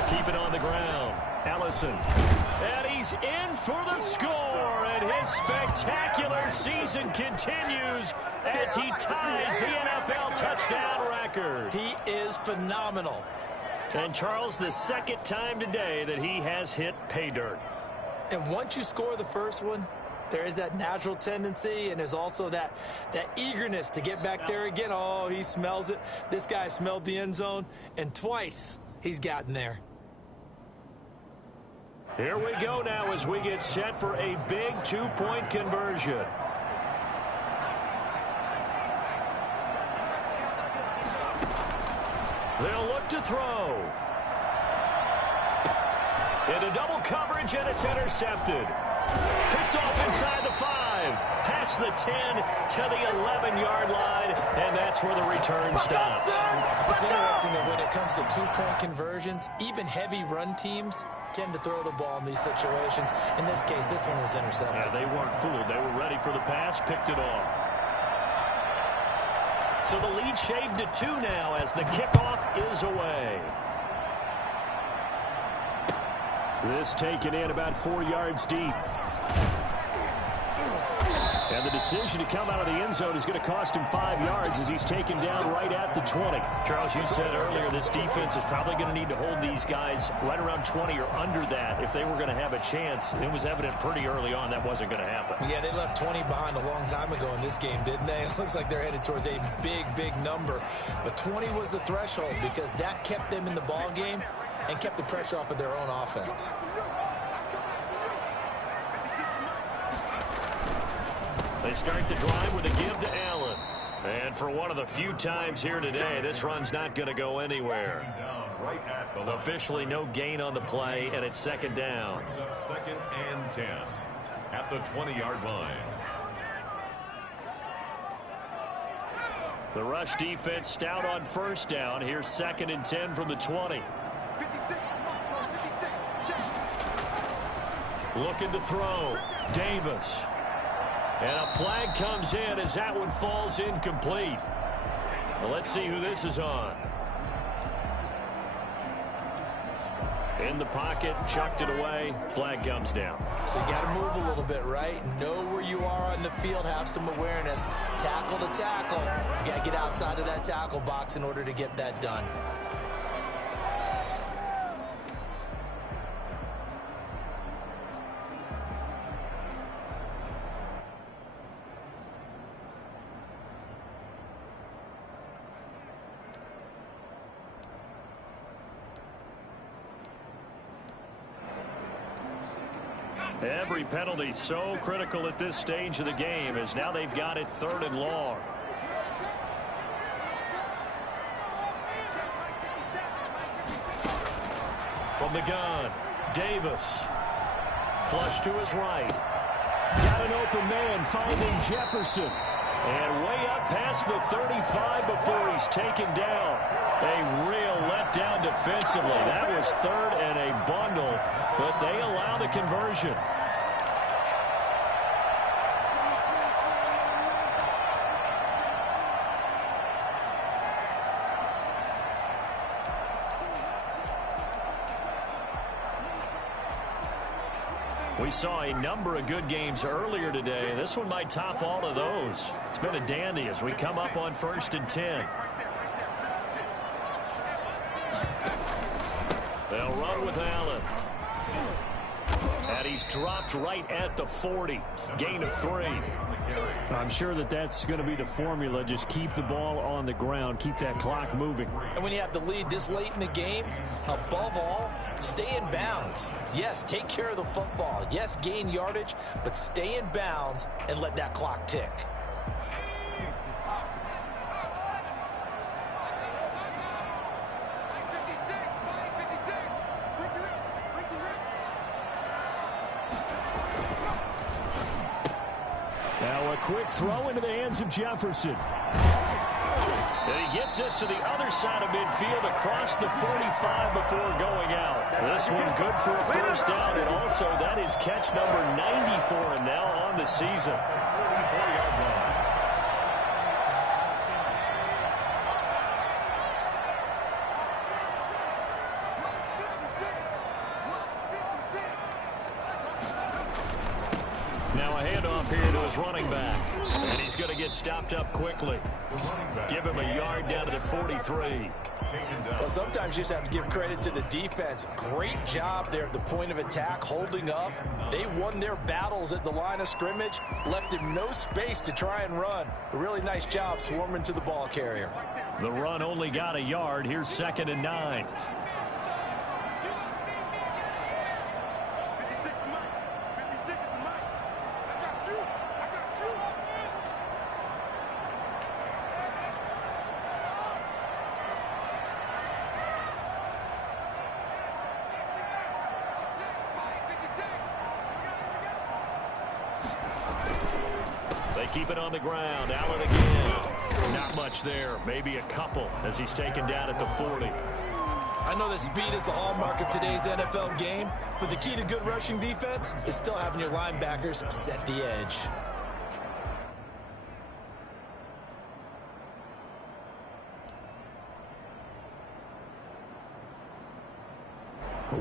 Keep it on the ground. Ellison. And he's in for the score. And his spectacular season continues as he ties the NFL touchdown record. He is phenomenal. And Charles, the 2nd time today that he has hit pay dirt. And once you score the first one, there is that natural tendency, and there's also that eagerness to get back there again. Oh, he smells it. This guy smelled the end zone, and twice he's gotten there. Here we go now as we get set for a big 2-point conversion. They'll look to throw. Into double coverage, and it's intercepted. Picked off inside the 5. Past the 10 to the 11-yard line, and that's where the return stops. It's interesting that when it comes to 2-point conversions, even heavy run teams tend to throw the ball in these situations. In this case, this one was intercepted. Yeah, they weren't fooled. They were ready for the pass, picked it off. So the lead shaved to 2 now as the kickoff is away. This taken in about 4 yards deep. And the decision to come out of the end zone is going to cost him 5 yards as he's taken down right at the 20. Charles, you said earlier this defense is probably going to need to hold these guys right around 20 or under that if they were going to have a chance. It was evident pretty early on that wasn't going to happen. Yeah, they left 20 behind a long time ago in this game, didn't they? It looks like they're headed towards a big, big number. But 20 was the threshold because that kept them in the ball game and kept the pressure off of their own offense. They start the drive with a give to Allen. And for one of the few times here today, this run's not going to go anywhere. Officially no gain on the play, and it's second down. Second and 10 at the 20-yard line. The rush defense stout on first down. Here's second and 10 from the 20. Looking to throw. Davis. And a flag comes in as that one falls incomplete. Well, let's see who this is on. In the pocket, chucked it away. Flag comes down. So you got to move a little bit, right? Know where you are on the field. Have some awareness. Tackle to tackle. You got to get outside of that tackle box in order to get that done. Every penalty so critical at this stage of the game as now they've got it 3rd and long. From the gun, Davis. Flush to his right. Got an open man finding Jefferson. And way up past the 35 before he's taken down. A real letdown defensively. That was 3rd and a bundle, but they allow the conversion. We saw a number of good games earlier today. This one might top all of those. It's been a dandy as we come up on 1st and 10. They'll run with Allen. And he's dropped right at the 40. Gain of 3. I'm sure that's going to be the formula. Just keep the ball on the ground. Keep that clock moving. And when you have the lead this late in the game, above all, stay in bounds. Yes, take care of the football. Yes, gain yardage, but stay in bounds and let that clock tick. Now a quick throw into the hands of Jefferson. And he gets us to the other side of midfield across the 45 before going out. This one good for a first down, and also that is catch number 90 for him now on the season. Now a handoff here to his running back. And he's going to get stopped up quickly. Give him a yard down to the 43. Well, sometimes you just have to give credit to the defense. Great job there at the point of attack, holding up. They won their battles at the line of scrimmage, left him no space to try and run. A really nice job swarming to the ball carrier. The run only got a yard. Here's 2nd and 9. Keep it on the ground. Allen again. Not much there. Maybe a couple as he's taken down at the 40. I know that speed is the hallmark of today's NFL game, but the key to good rushing defense is still having your linebackers set the edge.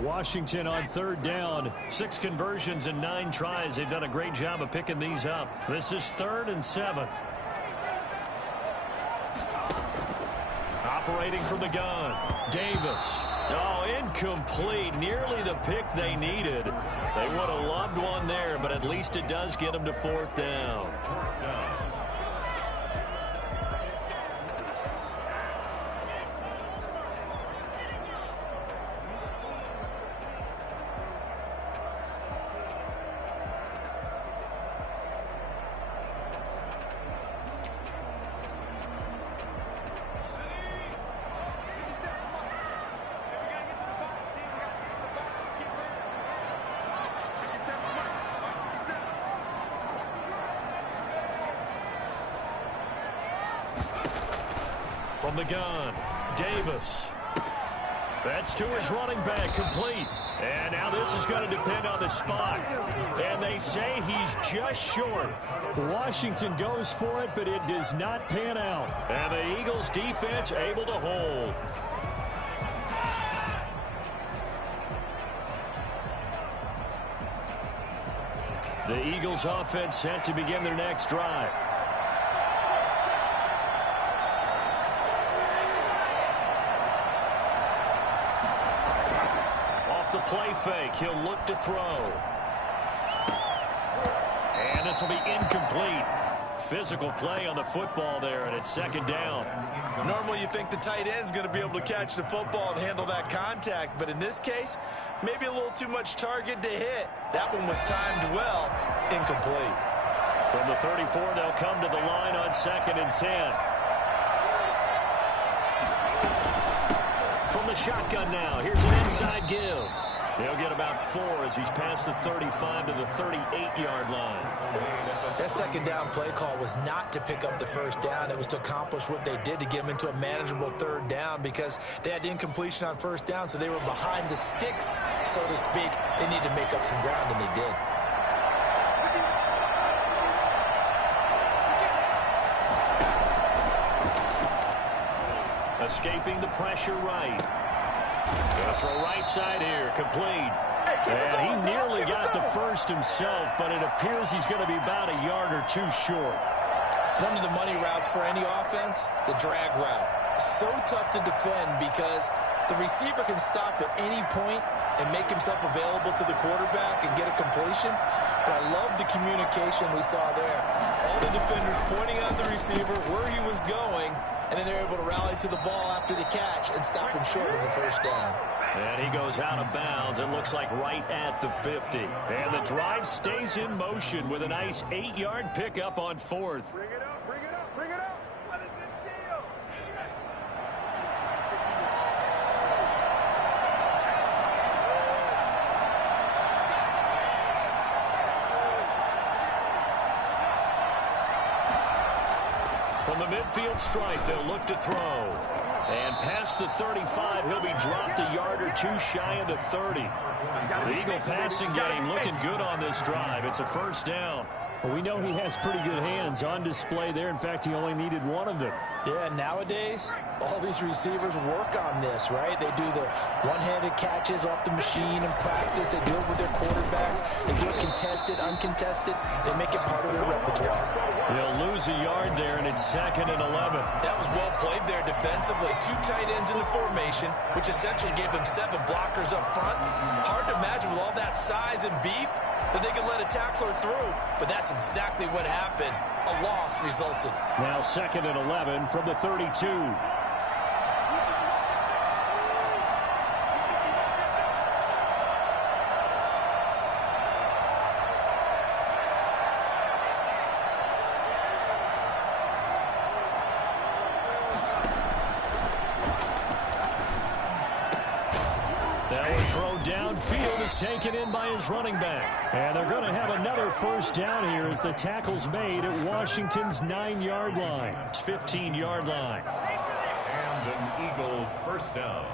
Washington on third down. 6 conversions and 9 tries. They've done a great job of picking these up. This is 3rd and 7. Operating from the gun. Davis. Oh, incomplete. Nearly the pick they needed. They would have loved one there, but at least it does get them to 4th down. From the gun, Davis. That's to his running back, complete. And now this is going to depend on the spot. And they say he's just short. Washington goes for it, but it does not pan out. And the Eagles defense able to hold. The Eagles offense set to begin their next drive. The play fake. He'll look to throw. And this will be incomplete. Physical play on the football there, and it's 2nd down. Normally you think the tight end's going to be able to catch the football and handle that contact, but in this case, maybe a little too much target to hit. That one was timed well. Incomplete. From the 34, they'll come to the line on 2nd and 10. From the shotgun now, here's an inside give. He'll get about 4 as he's past the 35 to the 38-yard line. That 2nd down play call was not to pick up the 1st down. It was to accomplish what they did to get them into a manageable 3rd down because they had incompletion on 1st down, so they were behind the sticks, so to speak. They needed to make up some ground, and they did. Escaping the pressure right. Going to throw right side here, complete. And he nearly got the first himself, but it appears he's going to be about a yard or 2 short. One of the money routes for any offense, the drag route. So tough to defend because the receiver can stop at any point and make himself available to the quarterback and get a completion. But I love the communication we saw there. All the defenders pointing at the receiver where he was going, and then they're able to rally to the ball after the catch and stop him short of a 1st down. And he goes out of bounds. It looks like right at the 50. And the drive stays in motion with a nice 8-yard pickup on 4th. Bring it up, bring it up, bring it up. What is the deal? From the midfield stripe, they'll look to throw. And past the 35, he'll be dropped a yard or 2 shy of the 30. The Eagle passing game looking good on this drive. It's a 1st down. Well, we know he has pretty good hands on display there. In fact, he only needed one of them. Yeah, nowadays, all these receivers work on this, right? They do the one-handed catches off the machine in practice. They do it with their quarterbacks. They do it contested, uncontested. They make it part of their repertoire. They'll lose a yard there, and it's 2nd and 11. That was well played there defensively. 2 tight ends in the formation, which essentially gave them 7 blockers up front. Hard to imagine with all that size and beef that they could let a tackler through, but that's exactly what happened. A loss resulted. Now 2nd and 11 from the 32. Taken in by his running back. And they're going to have another 1st down here as the tackle's made at Washington's 9-yard line. It's 15-yard line. And an Eagle 1st down.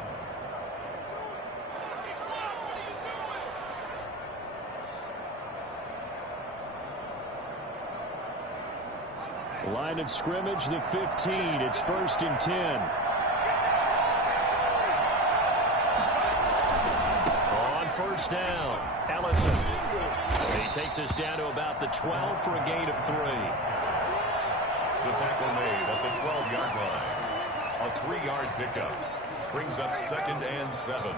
Line of scrimmage, the 15. It's 1st and 10. first down. Ellison. He takes us down to about the 12 for a gain of 3. The tackle made at the 12-yard line. A 3-yard pickup brings up 2nd and 7.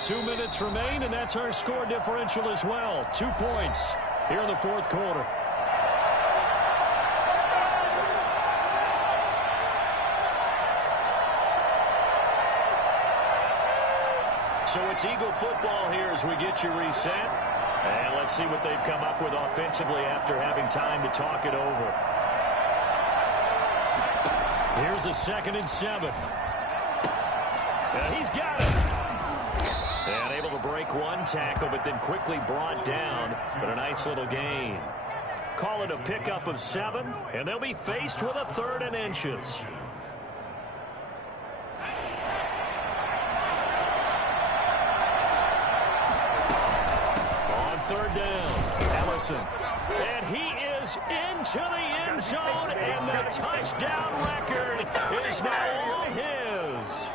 Two minutes remain, and that's our score differential as well. 2 points here in the fourth quarter. So it's Eagle football here as we get you reset. And let's see what they've come up with offensively after having time to talk it over. Here's a 2nd and 7. And he's got it. And able to break one tackle, but then quickly brought down. But a nice little gain. Call it a pickup of 7, and they'll be faced with a 3rd and inches. On 3rd down, Ellison. And he is into the end zone, and the touchdown record is now all his.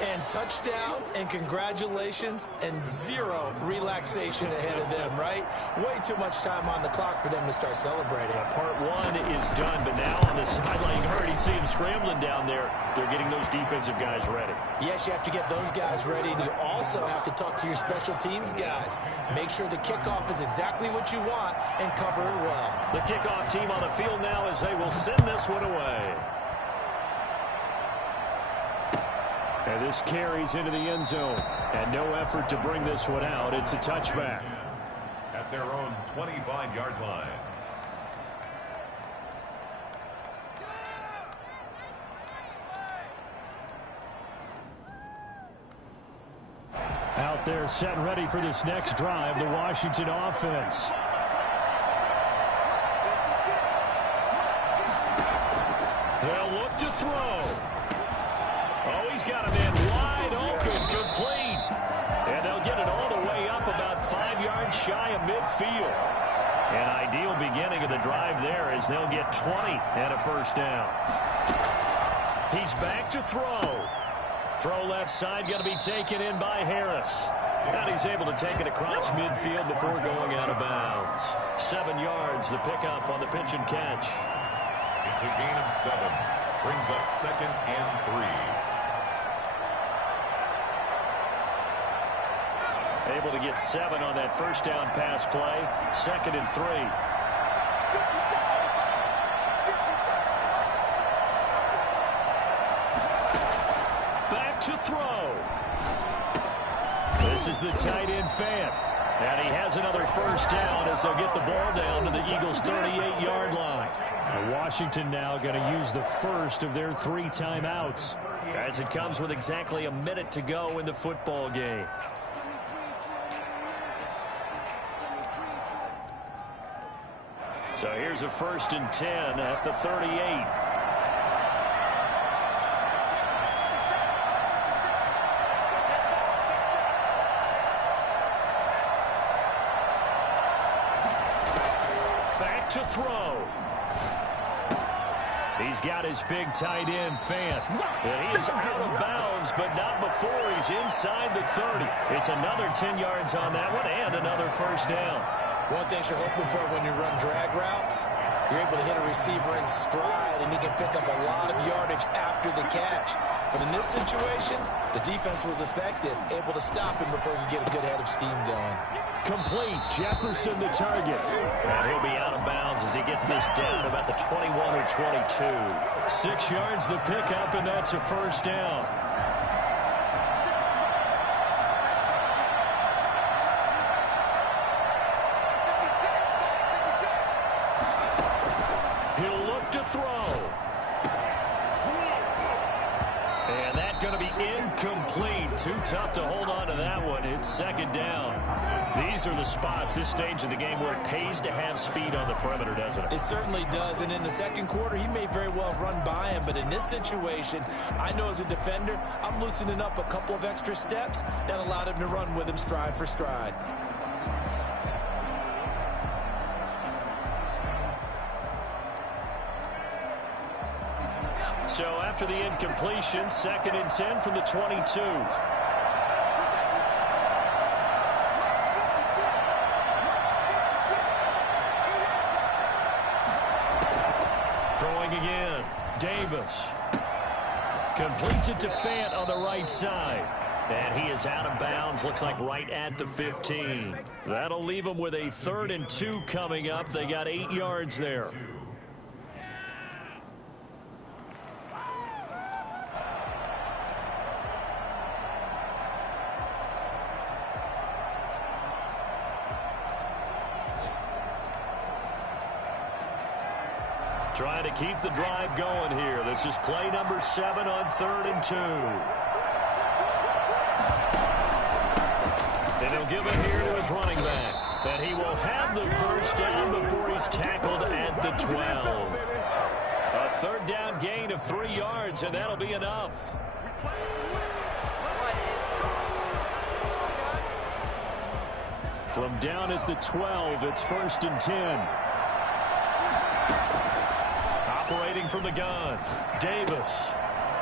And touchdown, and congratulations, and 0 relaxation ahead of them, right? Way too much time on the clock for them to start celebrating. Part 1 is done, but now on the sideline, you already see him scrambling down there. They're getting those defensive guys ready. Yes, you have to get those guys ready, and you also have to talk to your special teams guys. Make sure the kickoff is exactly what you want and cover it well. The kickoff team on the field now as they will send this one away. And this carries into the end zone. And no effort to bring this one out. It's a touchback. At their own 25-yard line. Out there set and ready for this next drive, the Washington offense. They'll look to throw. Oh, he's got a man wide open, complete. And they'll get it all the way up about 5 yards shy of midfield. An ideal beginning of the drive there as they'll get 20 and a first down. He's back to throw. Throw left side, going to be taken in by Harris. And he's able to take it across midfield before going out of bounds. 7 yards, the pickup on the pitch and catch. It's a gain of 7. Brings up 2nd and 3. Able to get 7 on that first down pass play. 2nd and 3. Back to throw. This is the tight end Fant. And he has another first down as they'll get the ball down to the Eagles' 38-yard line. Washington now going to use the first of their 3 timeouts. As it comes with exactly a minute to go in the football game. So here's a 1st and 10 at the 38. Back to throw. He's got his big tight end, Fant. And he is out of bounds, but not before he's inside the 30. It's another 10 yards on that one and another first down. One thing you're hoping for when you run drag routes, you're able to hit a receiver in stride, and he can pick up a lot of yardage after the catch. But in this situation, the defense was effective, able to stop him before he could get a good head of steam going. Complete. Jefferson the target. And he'll be out of bounds as he gets this down about the 21 or 22. 6 yards the pickup, and that's a first down. He'll look to throw. And that's going to be incomplete. Too tough to hold on to that one. It's 2nd down. These are the spots, this stage of the game, where it pays to have speed on the perimeter, doesn't it? It certainly does, and in the second quarter, he may very well run by him, but in this situation, I know as a defender, I'm loosening up a couple of extra steps that allowed him to run with him stride for stride. So after the incompletion, 2nd and 10 from the 22. Throwing again. Davis. Completes it to Fant on the right side. And he is out of bounds. Looks like right at the 15. That'll leave them with a 3rd and 2 coming up. They got 8 yards there. Trying to keep the drive going here. This is play number 7 on 3rd and 2. And he'll give it here to his running back. And he will have the first down before he's tackled at the 12. A 3rd down gain of 3 yards, and that'll be enough. From down at the 12, it's 1st and 10. Operating from the gun, Davis.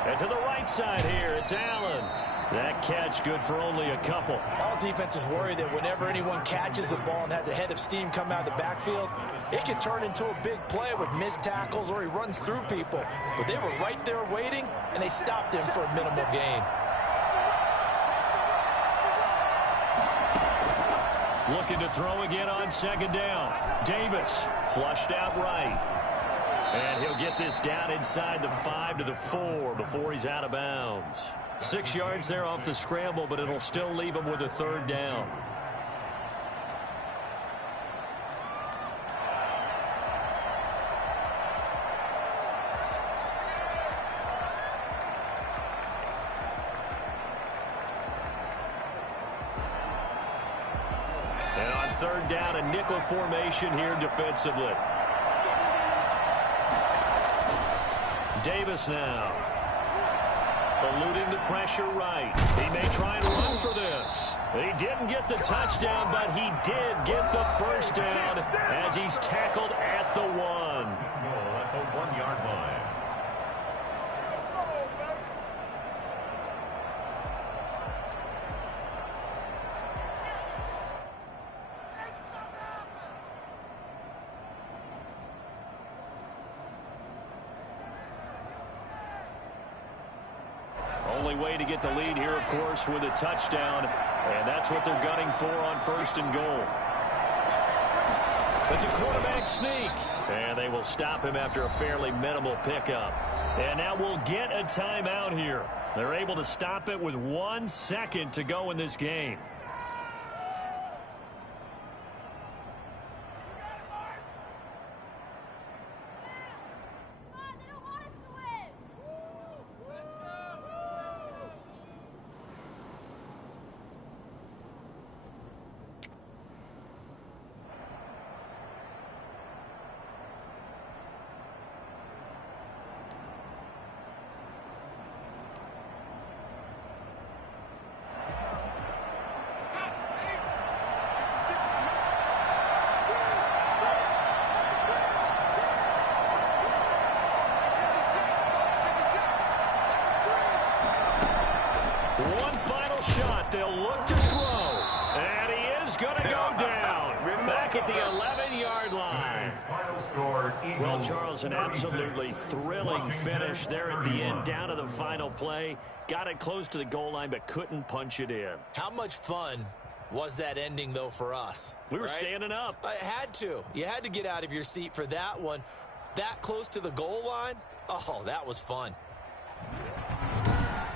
And to the right side here, it's Allen. That catch good for only a couple. All defenses worry that whenever anyone catches the ball and has a head of steam coming out of the backfield, it can turn into a big play with missed tackles or he runs through people. But they were right there waiting, and they stopped him for a minimal gain. Looking to throw again on 2nd down. Davis flushed out right. And he'll get this down inside the 5 to the 4 before he's out of bounds. 6 yards there off the scramble, but it'll still leave him with a 3rd down. And on 3rd down, a nickel formation here defensively. Davis now. Eluding the pressure right. He may try and run for this. He didn't get the touchdown, but he did get the first down as he's tackled at the 1. Goal at the 1-yard line. Only way to get the lead here, of course, with a touchdown, and that's what they're gunning for on 1st and goal. It's a quarterback sneak, and they will stop him after a fairly minimal pickup. And now we'll get a timeout here. They're able to stop it with 1 second to go in this game. One final shot. They'll look to throw. And he is going to go down. Back at the 11-yard line. Well, Charles, an absolutely thrilling finish there at the end, down to the final play. Got it close to the goal line, but couldn't punch it in. How much fun was that ending, though, for us? We were standing up. I had to. You had to get out of your seat for that one. That close to the goal line? Oh, that was fun.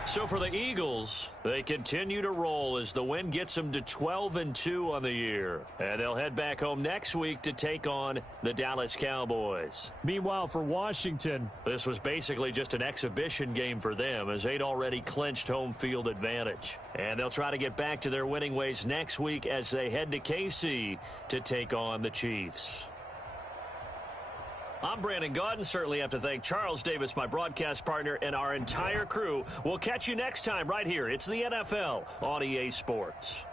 So for the Eagles, they continue to roll as the win gets them to 12-2 on the year. And they'll head back home next week to take on the Dallas Cowboys. Meanwhile, for Washington, this was basically just an exhibition game for them as they'd already clinched home field advantage. And they'll try to get back to their winning ways next week as they head to KC to take on the Chiefs. I'm Brandon Gaudin. Certainly have to thank Charles Davis, my broadcast partner, and our entire crew. We'll catch you next time right here. It's the NFL on EA Sports.